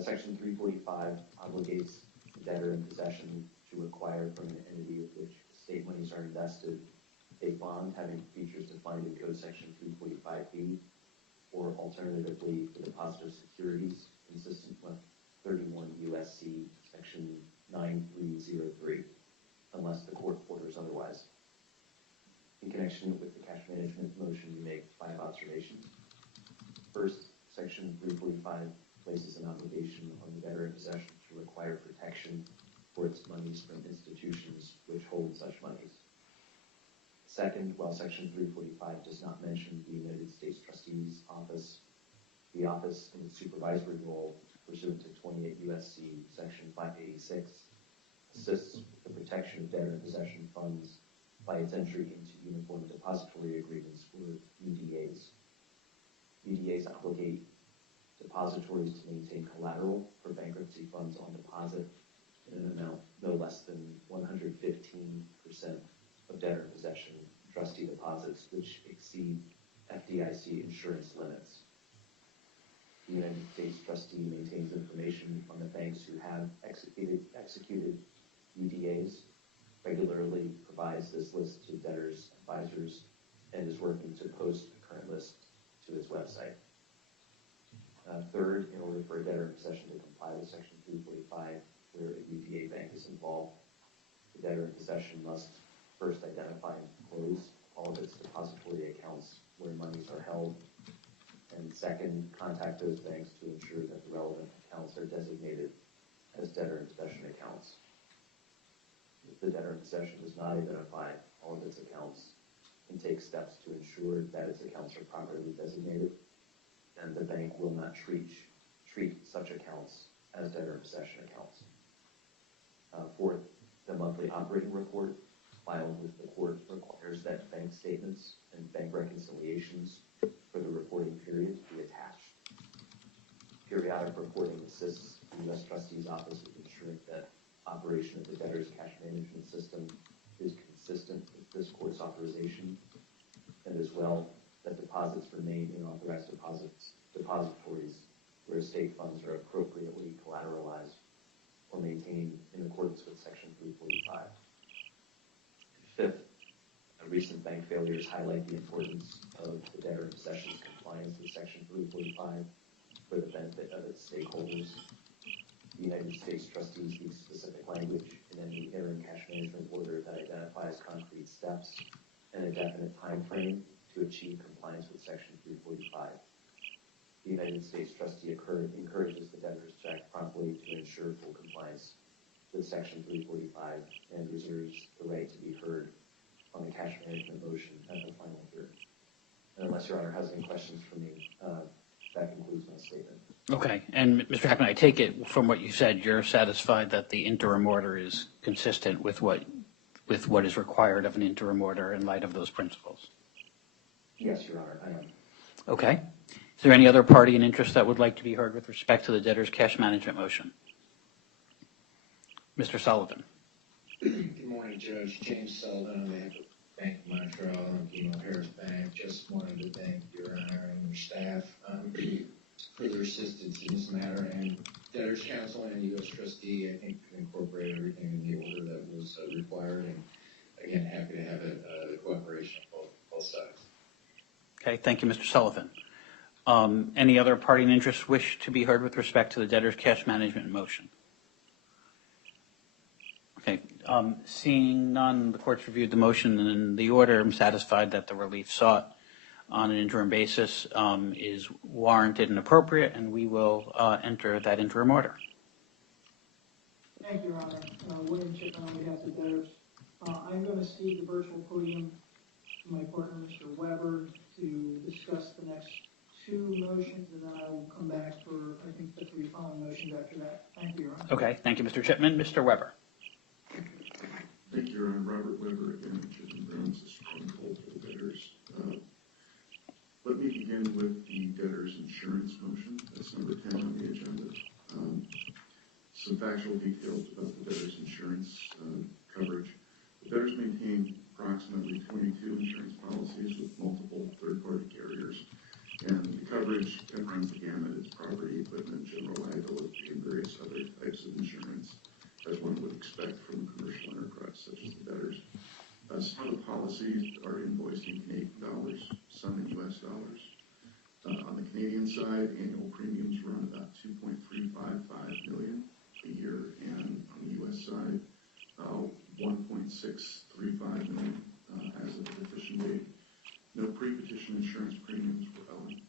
Section 345 obligates the debtor in possession to require from an entity of which state monies are invested a bond having features defined in Code Section 345B, or alternatively, the deposit of securities consistent with 31 U.S.C. Section 9303, unless the court orders otherwise. In connection with the cash management motion, we make 5 observations. First, Section 345 places an obligation on the debtor in possession to require protection for its monies from institutions which hold such monies. Second, while Section 345 does not mention the United States Trustee's Office, the office in its supervisory role pursuant to 28 U.S.C. Section 586 assists with the protection of debtor in possession funds by its entry into uniform depository agreements, or UDAs. UDAs obligate depositories to maintain collateral for bankruptcy funds on deposit in an amount no less than 115% of debtor possession trustee deposits, which exceed FDIC insurance limits. The United States trustee maintains information on the banks who have executed UDAs, regularly provides this list to debtors' advisors, and is working to post the current list to its website. Third, in order for a debtor in possession to comply with Section 345, where a UDA bank is involved, the debtor in possession must first identify and close all of its depository accounts where monies are held, and second, contact those banks to ensure that the relevant accounts are designated as debtor in possession accounts. If the debtor in possession does not identify all of its accounts and take steps to ensure that its accounts are properly designated, then the bank will not treat such accounts as debtor in possession accounts. Fourth, the monthly operating report filed with the court requires that bank statements and bank reconciliations for the reporting period be attached. Periodic reporting assists the U.S. Trustee's Office with ensuring that operation of the debtor's cash management system is consistent with this court's authorization, and as well that deposits remain in authorized depositories where estate funds are appropriately collateralized or maintained in accordance with Section 345. Fifth, recent bank failures highlight the importance of the debtor in possession's compliance with Section 345 for the benefit of its stakeholders. The United States Trustee speaks specific language in any interim cash management order that identifies concrete steps and a definite time frame to achieve compliance with Section 345. The United States Trustee encourages the debtors to act promptly to ensure full compliance with Section 345 and reserves the right to be heard on the cash management motion at the final hearing. And unless Your Honor has any questions for me, that concludes my statement. Okay, and Mr. Hackman, I take it from what you said, you're satisfied that the interim order is consistent with what is required of an interim order in light of those principles? Yes, Your Honor, I am. Okay. Is there any other party in interest that would like to be heard with respect to the debtor's cash management motion? Mr. Sullivan. Good morning, Judge. James Sullivan on behalf of Bank of Montreal and BMO Harris Bank. Just wanted to thank Your Honor and your staff for their assistance in this matter. And Debtors Counsel and U.S. Trustee, I think, incorporated everything in the order that was required. And again, happy to have the cooperation of both sides. Okay, thank you, Mr. Sullivan. Any other party in interest wish to be heard with respect to the debtor's cash management motion? Okay, seeing none, the court's reviewed the motion and the order. I'm satisfied that the relief sought on an interim basis is warranted and appropriate, and we will enter that interim order. Thank you, Your Honor. William Chipman on behalf of the debtors. I'm going to cede the virtual podium to my partner, Mr. Weber, to discuss the next 2 motions, and then I will come back for, I think, the 3 following motions after that. Thank you, Your Honor. Okay, thank you, Mr. Chipman. Mr. Weber. Thank you, Your Honor. Robert Weber again, Chipman Brown's Supreme Court for the debtors. Let me begin with the debtor's insurance motion. That's number 10 on the agenda. Some factual details about the debtor's insurance coverage. The debtors maintain it runs the gamut. It's property, equipment, general liability, and various other types of insurance, as one would expect from a commercial enterprise such as the debtors. Some of the policies are invoiced in Canadian dollars, some in U.S. dollars. On the Canadian side, annual premiums run about $2.355 million a year, and on the U.S. side, $1.635 million as of the petition date. No pre-petition insurance premiums were owed.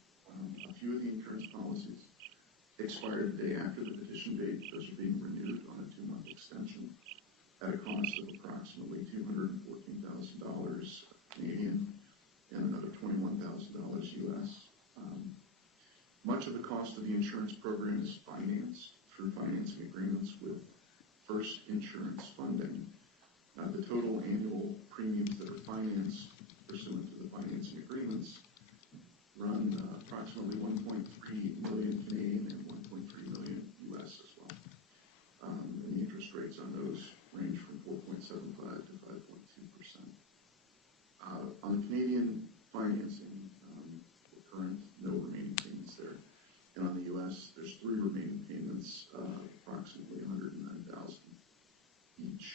A few of the insurance policies expired the day after the petition date. Those are being renewed on a 2-month extension at a cost of approximately $214,000 Canadian and another $21,000 U.S. Much of the cost of the insurance program is financed through financing agreements with First Insurance Funding. The total annual premiums that are financed pursuant to the financing agreements run approximately 1.3 million Canadian and 1.3 million U.S. as well. And the interest rates on those range from 4.75 to 5.2%. On the Canadian financing, the current no remaining payments there. And on the U.S., there's 3 remaining payments, approximately $109,000 each.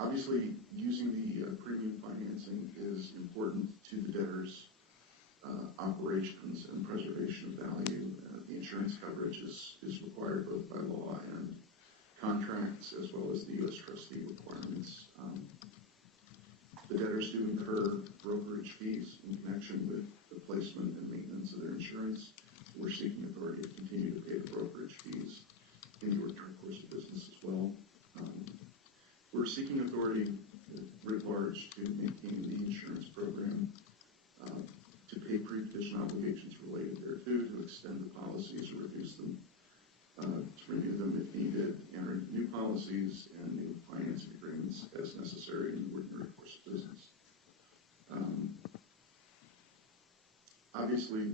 Obviously, using the premium financing is important to the debtors' operations and preservation of value. The insurance coverage is required both by law and contracts, as well as the U.S. trustee requirements. The debtors do incur brokerage fees in connection with the placement and maintenance of their insurance. We're seeking authority to continue to pay the brokerage fees in the ordinary course of business as well. We're seeking authority writ large to maintain the insurance program, to pay pre-petition obligations related thereto, to extend the policies or reduce them, to renew them if needed, enter into new policies and new financing agreements as necessary in the ordinary course of business. Obviously,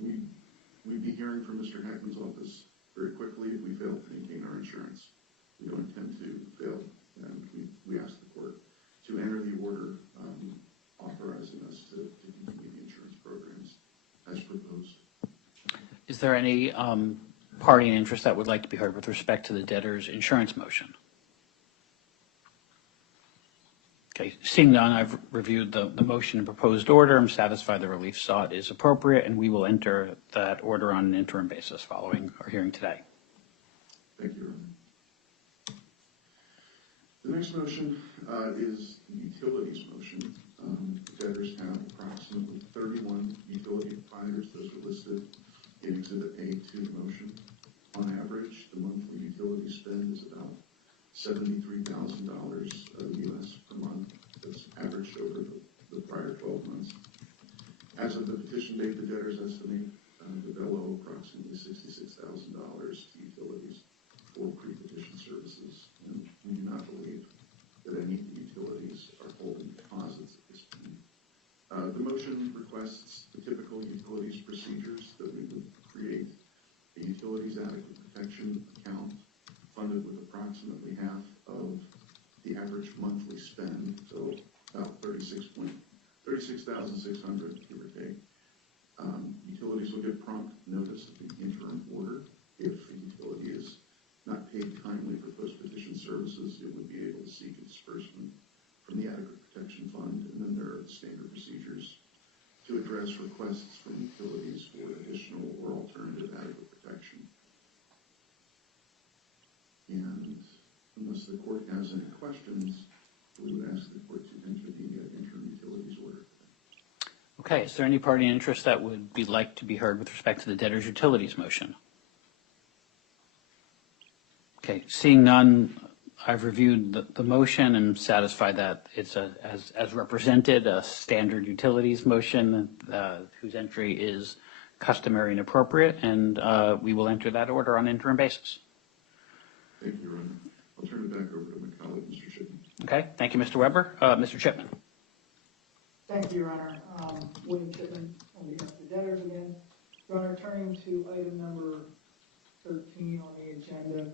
we'd be hearing from Mr. Hackman's office very quickly if we fail to maintain our insurance. We don't intend to fail, and we ask the court to enter the order authorizing us to continue the insurance programs as proposed. Is there any party in interest that would like to be heard with respect to the debtor's insurance motion? Okay, seeing none, I've reviewed the motion and proposed order. I'm satisfied the relief sought is appropriate, and we will enter that order on an interim basis following our hearing today. Thank you, Your Honor. The next motion is the utilities motion. Debtors have approximately 31 utility providers. Those are listed in Exhibit A to the motion. On average, the monthly utility spend is about $73,000 U.S. per month. That's averaged over the prior 12 months. As of the petition date, the debtors estimate that they'll owe approximately $66,000 to utilities for pre-petition services, and we do not believe that any of the utilities are holding deposits at this point. The motion requests the typical utilities procedures that we would create a utilities adequate protection account funded with approximately half of the average monthly spend, so about $36,600, give or take. Utilities will get prompt notice of the interim order. If a utility is not paid timely for post-petition services, it would be able to seek a disbursement from the Adequate Protection Fund, and then there are the standard procedures to address requests from utilities for additional or alternative adequate protection. And unless the court has any questions, we would ask the court to enter the interim utilities order. Okay, is there any party in interest that would be like to be heard with respect to the debtor's utilities motion? Okay, seeing none, I've reviewed the motion and satisfied that it's as represented, a standard utilities motion whose entry is customary and appropriate, and we will enter that order on an interim basis. Thank you, Your Honor. I'll turn it back over to my colleague, Mr. Shipman. Okay, thank you, Mr. Weber. Mr. Chipman. Thank you, Your Honor. William Chipman on behalf of the debtors again. Your Honor, turning to item number 13 on the agenda,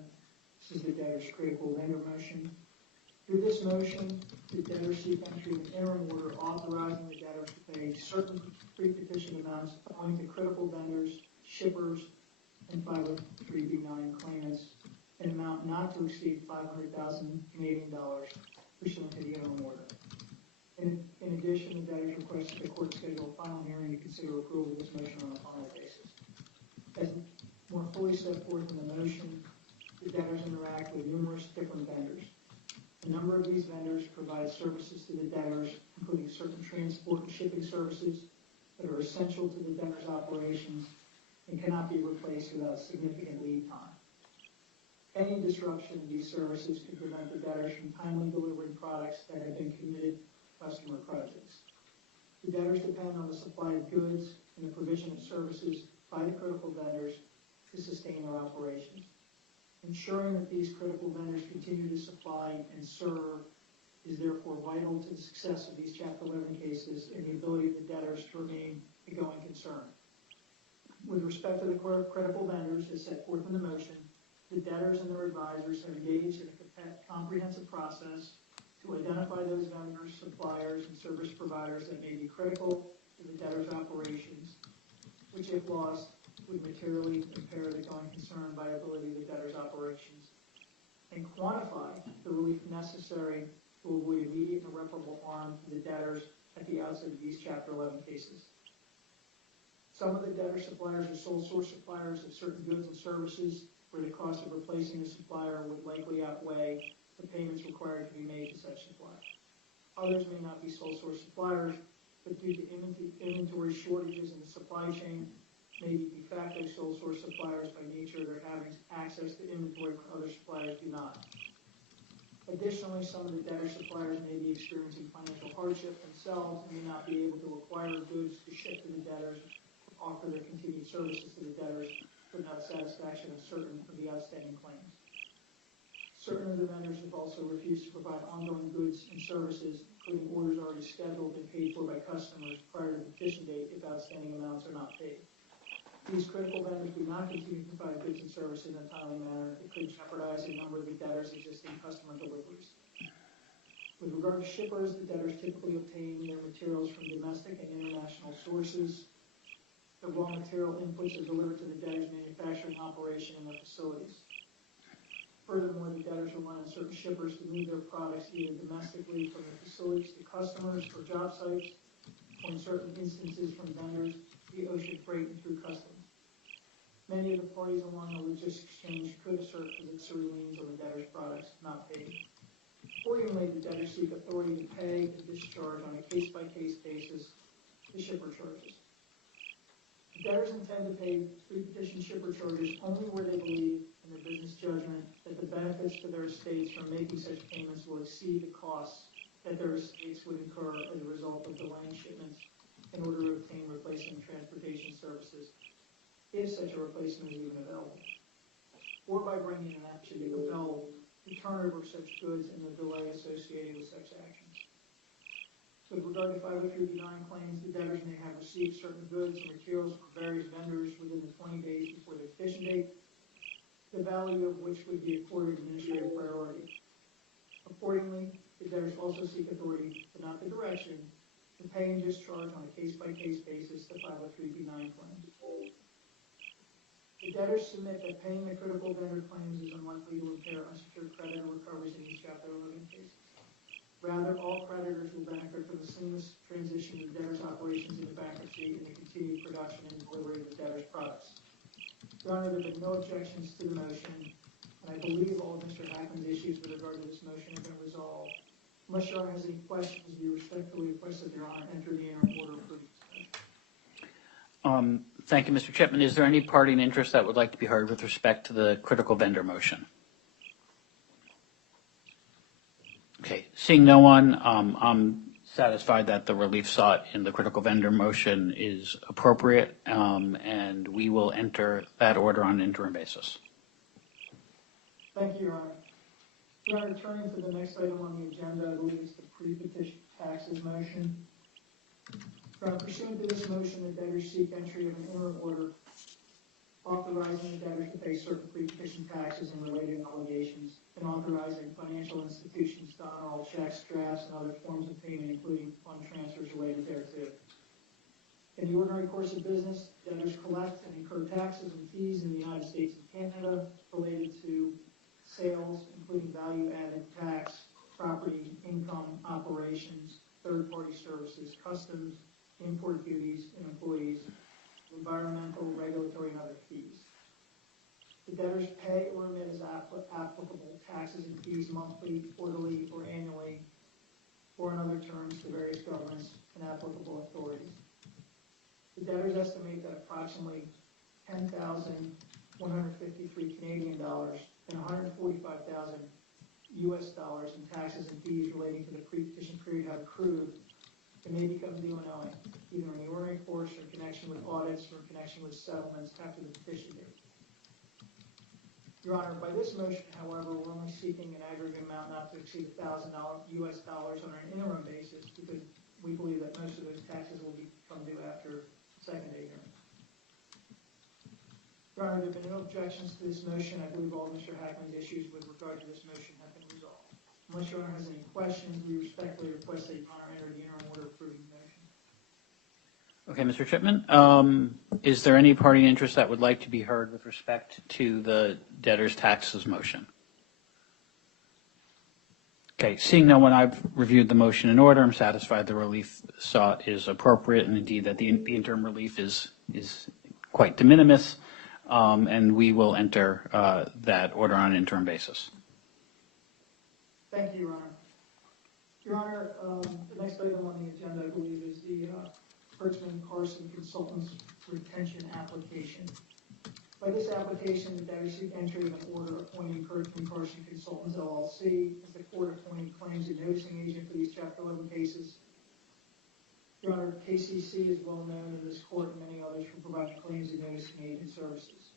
this is the debtor's critical lender motion. Through this motion, the debtors seek entry of an interim order authorizing the debtors to pay certain pre-petition amounts owing to critical vendors, shippers, and 503B9 claimants, an amount not to exceed 500,000 Canadian dollars pursuant to the interim order. In addition, the debtors requested the court schedule a final hearing to consider approval of this motion on a final basis. As more fully set forth in the motion, the debtors interact with numerous different vendors. A number of these vendors provide services to the debtors, including certain transport and shipping services that are essential to the debtors' operations and cannot be replaced without significant lead time. Any disruption in these services could prevent the debtors from timely delivering products that have been committed to customer projects. The debtors depend on the supply of goods and the provision of services by the critical vendors to sustain their operations. Ensuring that these critical vendors continue to supply and serve is therefore vital to the success of these Chapter 11 cases and the ability of the debtors to remain a going concern. With respect to the critical vendors, as set forth in the motion, the debtors and their advisors have engaged in a comprehensive process to identify those vendors, suppliers, and service providers that may be critical to the debtors' operations, which, if lost, would materially impair the going concern viability of the debtors' operations, and quantify the relief necessary to avoid immediate and irreparable harm to the debtors at the outset of these Chapter 11 cases. Some of the debtor suppliers are sole source suppliers of certain goods and services where the cost of replacing the supplier would likely outweigh the payments required to be made to such supplier. Others may not be sole source suppliers, but due to inventory shortages in the supply chain, may be de facto sole source suppliers by nature of their having access to inventory when other suppliers do not. Additionally, some of the debtor suppliers may be experiencing financial hardship themselves and may not be able to acquire goods to ship to the debtors, offer their continued services to the debtors without satisfaction of certain of the outstanding claims. Certain of the vendors have also refused to provide ongoing goods and services, including orders already scheduled and paid for by customers prior to the petition date if outstanding amounts are not paid. These critical vendors do not continue to provide goods and services in a timely manner. It could jeopardize a number of the debtors' existing customer deliveries. With regard to shippers, the debtors typically obtain their materials from domestic and international sources. The raw material inputs are delivered to the debtors' manufacturing operation in their facilities. Furthermore, the debtors rely on certain shippers to move their products either domestically from their facilities to customers or job sites, or in certain instances from vendors via ocean freight and through customs. Many of the parties along the logistics exchange could assert possessory liens on the debtor's products not paid. Accordingly, the debtors seek authority to pay and discharge on a case-by-case basis the shipper charges. The debtors intend to pay pre-petition shipper charges only where they believe, in their business judgment, that the benefits to their estates from making such payments will exceed the costs that their estates would incur as a result of delaying shipments in order to obtain replacement transportation services, if such a replacement is even available, or by bringing an action to compel the turnover of such goods and the delay associated with such actions. With regard to 503B9 claims, the debtors may have received certain goods and materials from various vendors within the 20 days before the petition date, the value of which would be accorded administrative priority. Accordingly, the debtors also seek authority, but not the direction, to pay and discharge on a case-by-case basis the 503B9 claims. The debtors submit that paying the critical vendor claims is unlikely to impair unsecured creditor recoveries in these Chapter 11 cases. Rather, all creditors will benefit from the seamless transition of the debtor's operations into bankruptcy and the continued production and delivery of the debtor's products. Your Honor, there have been no objections to the motion, and I believe all of Mr. Hackman's issues with regard to this motion have been resolved. Unless Your Honor has any questions, we respectfully request that Your Honor enter the interim order approving this motion. Thank you, Mr. Chipman. Is there any party in interest that would like to be heard with respect to the critical vendor motion? Okay, seeing no one, I'm satisfied that the relief sought in the critical vendor motion is appropriate, and we will enter that order on an interim basis. Thank you, Your Honor. Your Honor, turning to the next item on the agenda, I believe it's the pre-petition taxes motion. Your Honor, pursuant to this motion, the debtors seek entry of an interim order authorizing the debtors to pay certain pre-petition taxes and related obligations, and authorizing financial institutions to honor all checks, drafts, and other forms of payment, including fund transfers related thereto. In the ordinary course of business, debtors collect and incur taxes and fees in the United States and Canada related to sales, including value-added tax, property, income, operations, third-party services, customs, import duties, and employees, environmental, regulatory, and other fees. The debtors pay or remit as applicable taxes and fees monthly, quarterly, or annually, or in other terms to various governments and applicable authorities. The debtors estimate that approximately 10,153 Canadian dollars and 145,000 US dollars in taxes and fees relating to the pre-petition period have accrued and may become due and owing, either in the ordinary course or in connection with audits or in connection with settlements after the petition date. Your Honor, by this motion, however, we're only seeking an aggregate amount not to exceed $1,000 US dollars on an interim basis because we believe that most of those taxes will become due after the second day hearing. Your Honor, there have been no objections to this motion. I believe all Mr. Hackman's issues with regard to this motion have been resolved. Unless Your Honor has any questions, we respectfully request that Your Honor enter the interim order approving the motion. Okay, Mr. Chipman, is there any party interest that would like to be heard with respect to the debtor's taxes motion? Okay, seeing no one, I've reviewed the motion in order. I'm satisfied the relief sought is appropriate, and indeed that the interim relief is quite de minimis, and we will enter that order on an interim basis. Thank you, Your Honor. Your Honor, the next item on the agenda, I believe, is the Kurtzman Carson Consultants Retention Application. By this application, the debtor seek entry of an order appointing Kurtzman Carson Consultants LLC as the court-appointed claims and noticing agent for these Chapter 11 cases. Your Honor, KCC is well known in this court and many others for providing claims and noticing agent services.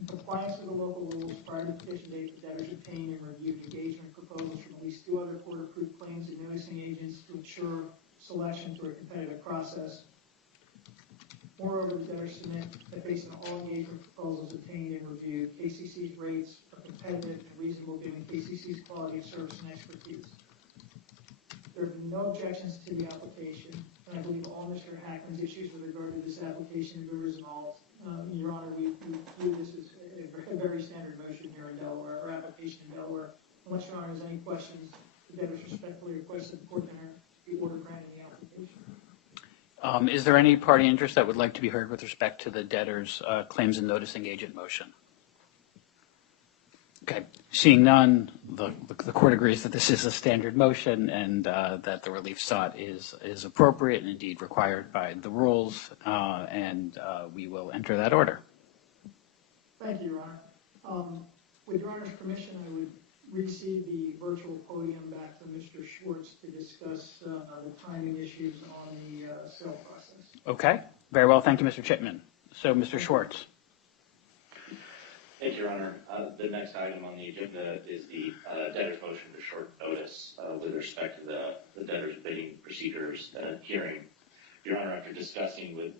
In compliance with the local rules, prior to petition date, the debtors obtained and reviewed engagement proposals from at least 2 other court-approved claims and noticing agents to ensure selection through a competitive process. Moreover, the debtors submit that based on all engagement proposals obtained and reviewed, KCC's rates are competitive and reasonable given KCC's quality of service and expertise. There have been no objections to the application, and I believe all Mr. Hackman's issues with regard to this application have been resolved. Your Honor, we view this as a very standard motion here in Delaware, or application in Delaware. Unless Your Honor has any questions, the debtors respectfully request that the court enter the order granting the application. Is there any party interest that would like to be heard with respect to the debtor's claims and noticing agent motion? Okay, seeing none, the court agrees that this is a standard motion and that the relief sought is appropriate and indeed required by the rules, and we will enter that order. Thank you, Your Honor. With Your Honor's permission, I would recede the virtual podium back to Mr. Schwartz to discuss the timing issues on the sale process. Okay, very well. Thank you, Mr. Chipman. So, Mr. Schwartz. Thank you, Your Honor. The next item on the agenda is the debtor's motion to short notice with respect to the debtor's bidding procedures hearing. Your Honor, after discussing with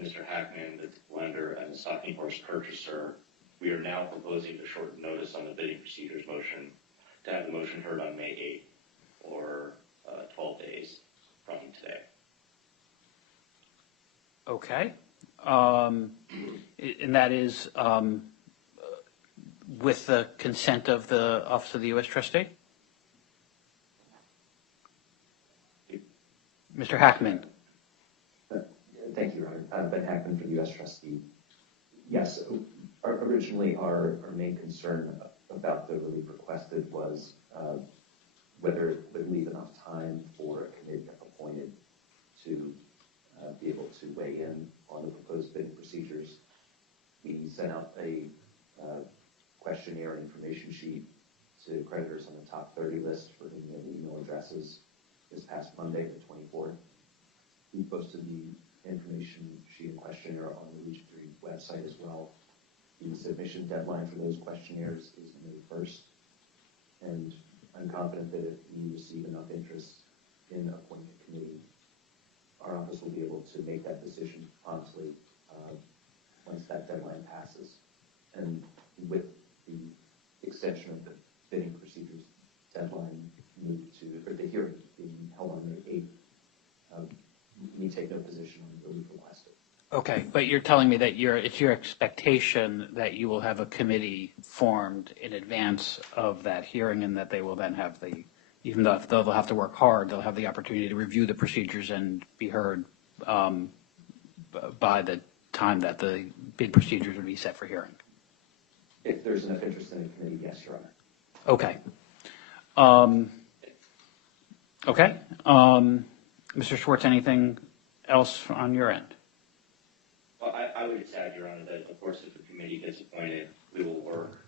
Mr. Hackman, the lender, and the stocking horse purchaser, we are now proposing to shorten notice on the bidding procedures motion to have the motion heard on May 8th, or 12 days from today. Okay. And that is with the consent of the Office of the U.S. Trustee? Mr. Hackman. Thank you, Your Honor. Ben Hackman for the U.S. Trustee. Yes, originally our main concern about the relief requested was whether it would leave enough time for a committee appointed to be able to weigh in on the proposed bidding procedures. We sent out a questionnaire information sheet to creditors on the top 30 list for whom we have email addresses this past Monday, the 24th. We posted the information sheet and questionnaire on the Region 3 website as well. The submission deadline for those questionnaires is May 1st, and I'm confident that if we receive enough interest in appointing a committee, our office will be able to make that decision promptly once that deadline passes. And with the extension of the bidding procedures deadline moved to, or the hearing being held on May 8th, we take no position on the relief request Okay, but you're telling me that it's your expectation that you will have a committee formed in advance of that hearing, and that they will then have even though they'll have to work hard, they'll have the opportunity to review the procedures and be heard by the time that the bid procedures would be set for hearing. If there's enough interest in the committee, yes, Your Honor. Okay. Okay. Mr. Schwartz, anything else on your end? Well, I would just add, Your Honor, that of course if the committee gets appointed, we will work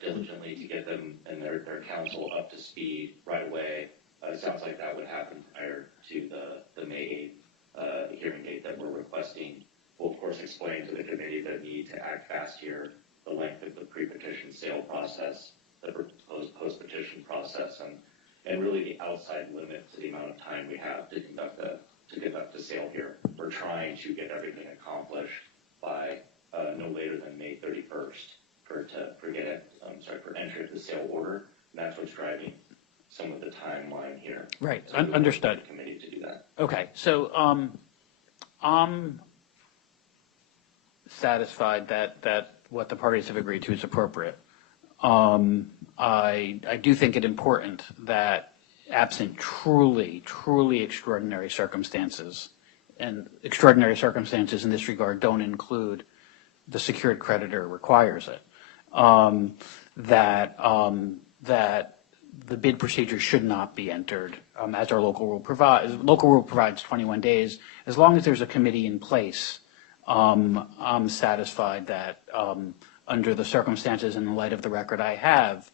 diligently to get them and their counsel up to speed right away. It sounds like that would happen prior to the May 8th hearing date that we're requesting. We'll of course explain to the committee the need to act fast here, the length of the pre-petition sale process, the proposed post-petition process, and really the outside limit to the amount of time we have to conduct the sale here. We're trying to get everything accomplished by no later than May 31st for entry of the sale order. And that's what's driving some of the timeline here. Right, So understood. the committee to do that. Okay, so I'm satisfied that what the parties have agreed to is appropriate. I do think it important that absent truly extraordinary circumstances, and extraordinary circumstances in this regard don't include the secured creditor requires it, that the bid procedure should not be entered as our local rule provides. Local rule provides 21 days. As long as there's a committee in place, I'm satisfied that under the circumstances and in light of the record I have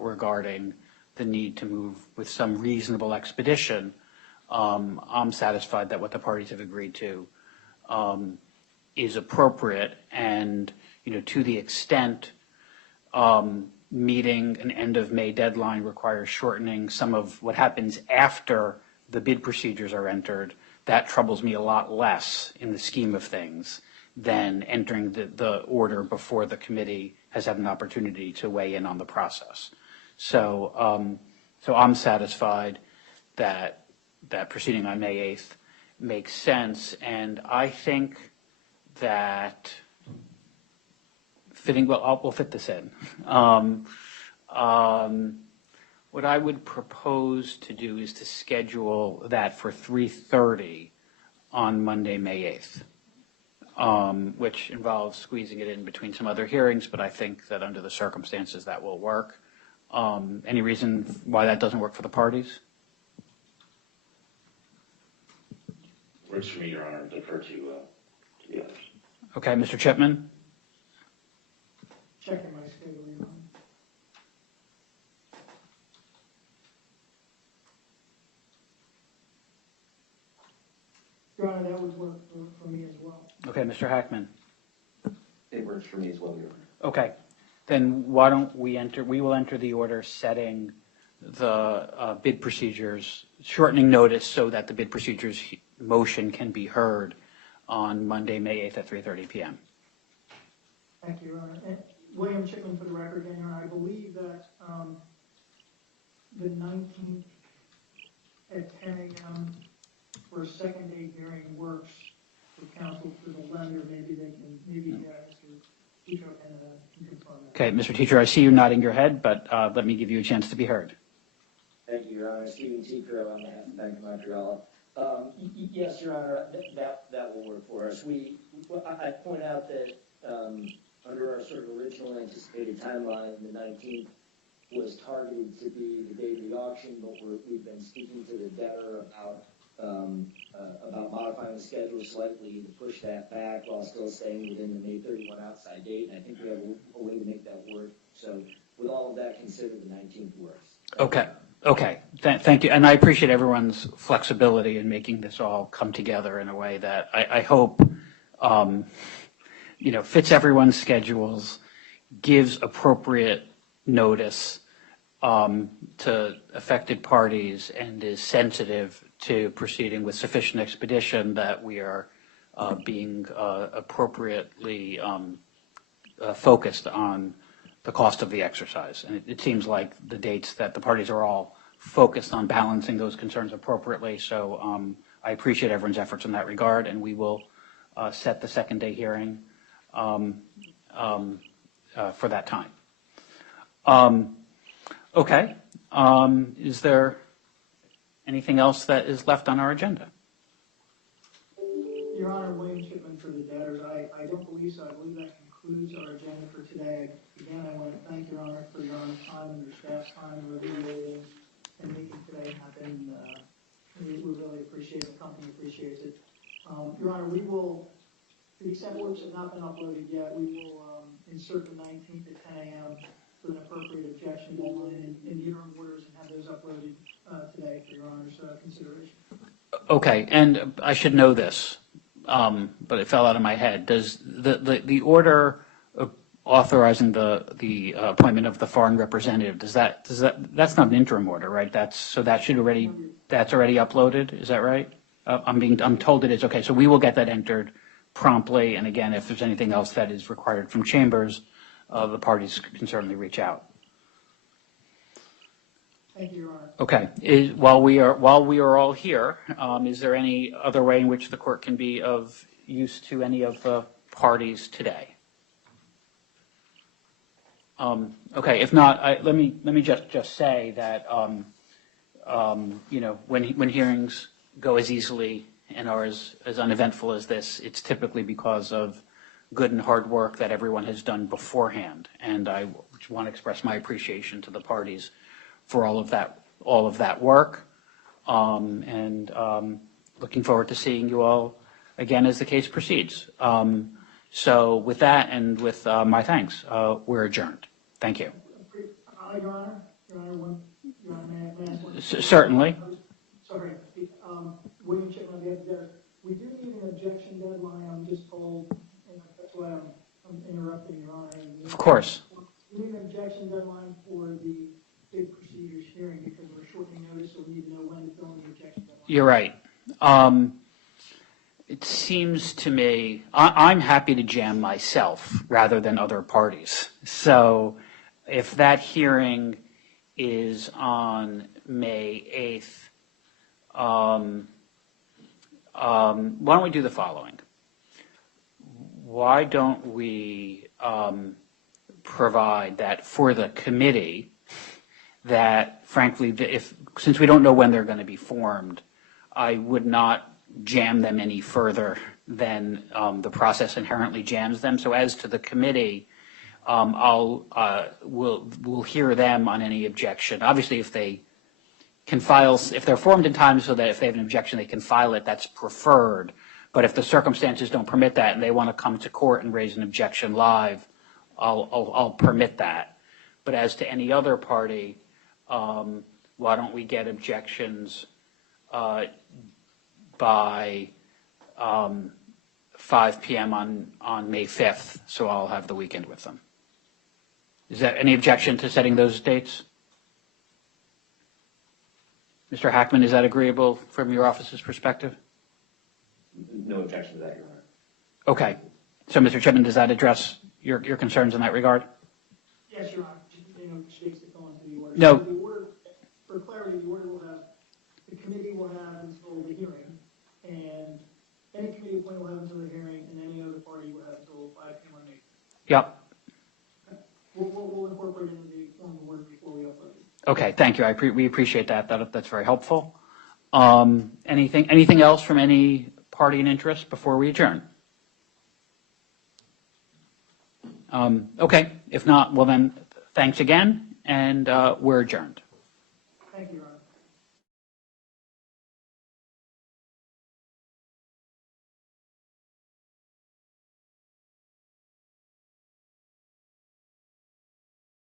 regarding the need to move with some reasonable expedition, I'm satisfied that what the parties have agreed to is appropriate. And, to the extent meeting an end of May deadline requires shortening some of what happens after the bid procedures are entered, that troubles me a lot less in the scheme of things than entering the order before the committee has had an opportunity to weigh in on the process. So I'm satisfied that proceeding on May 8th makes sense, and I think that we'll fit this in. What I would propose to do is to schedule that for 3:30 on Monday, May 8th, which involves squeezing it in between some other hearings, but I think that under the circumstances that will work. Any reason why that doesn't work for the parties? Works for me, Your Honor. Defer to the others. Okay, Mr. Chipman? Checking my schedule, Your Honor. Your Honor, that would work for me as well. Okay, Mr. Hackman? It works for me as well, Your Honor. Okay, then why don't we will enter the order setting the bid procedures, shortening notice so that the bid procedures motion can be heard on Monday, May 8th at 3:30 p.m. Thank you, Your Honor. And William Chipman for the record, Your Honor, I believe that the 19th at 10 a.m. for a second day hearing works for counsel for the lender. Maybe Mr. Teacher can confirm that. Okay, Mr. Teacher, I see you nodding your head, but let me give you a chance to be heard. Thank you, Your Honor. Stephen Teacher on behalf of Bank of Montreal. Yes, Your Honor, that will work for us. I point out that under our sort of original anticipated timeline, the 19th was targeted to be the date of the auction, but we've been speaking to the debtor about modifying the schedule slightly to push that back while still staying within the May 31 outside date. And I think we have a way to make that work. So with all of that considered, the 19th works. Okay. Thank you. And I appreciate everyone's flexibility in making this all come together in a way that I hope, fits everyone's schedules, gives appropriate notice to affected parties, and is sensitive to proceeding with sufficient expedition that we are being appropriately focused on the cost of the exercise. And it seems like the dates that the parties are all focused on balancing those concerns appropriately. So I appreciate everyone's efforts in that regard, and we will set the second day hearing for that time. Okay. Is there anything else that is left on our agenda? Your Honor, William Shipman for the debtors. I don't believe so. I believe that concludes our agenda for today. Again, I want to thank Your Honor for your Honor's time and your staff's time in reviewing and making today happen. We really appreciate it. The company appreciates it. Your Honor, we will, to the extent works have not been uploaded yet, we will insert the 19th at 10 a.m. with an appropriate objection deadline in the interim orders and have those uploaded today for Your Honor's consideration. Okay, and I should know this, but it fell out of my head. Does the order authorizing the appointment of the foreign representative, that's not an interim order, right? That's already uploaded. Is that right? I'm told it is. Okay, so we will get that entered promptly. And again, if there's anything else that is required from chambers, the parties can certainly reach out. Thank you, Your Honor. Okay. While we are all here, is there any other way in which the court can be of use to any of the parties today? Okay. If not, let me just say that when hearings go as easily and are as uneventful as this, it's typically because of good and hard work that everyone has done beforehand. And I want to express my appreciation to the parties for all of that work, and looking forward to seeing you all again as the case proceeds. So with that and with my thanks, we're adjourned. Thank you. Your Honor, may I ask one? Certainly. Sorry, William Shipman, we do need an objection deadline. I'm just told, and that's why I'm interrupting Your Honor. Of course. We need an objection deadline for the bid procedures hearing because we're shortening notice, so we need to know when to fill in the objection deadline. You're right. It seems to me, I'm happy to jam myself rather than other parties. So if that hearing is on May 8th, why don't we do the following? Why don't we provide that for the committee that, frankly, since we don't know when they're going to be formed, I would not jam them any further than the process inherently jams them. So as to the committee, we'll hear them on any objection. Obviously, if they can file, if they're formed in time so that if they have an objection, they can file it, that's preferred. But if the circumstances don't permit that and they want to come to court and raise an objection live, I'll permit that. But as to any other party, why don't we get objections by 5 p.m. on May 5th, so I'll have the weekend with them. Is there any objection to setting those dates? Mr. Hackman, is that agreeable from your office's perspective? No objection to that, Your Honor. Okay. So, Mr. Chipman, does that address your concerns in that regard? Yes, Your Honor. States to fill into the order. No. So the order, for clarity, the order will have, the committee will have until the hearing, and any committee appointment will have until the hearing, and any other party will have until 5 p.m. on May. Yep. We'll incorporate into the formal order before we upload it. Okay, thank you. We appreciate that. That's very helpful. Anything else from any party in interest before we adjourn? Okay, if not, well then, thanks again, and we're adjourned. Thank you, Your Honor.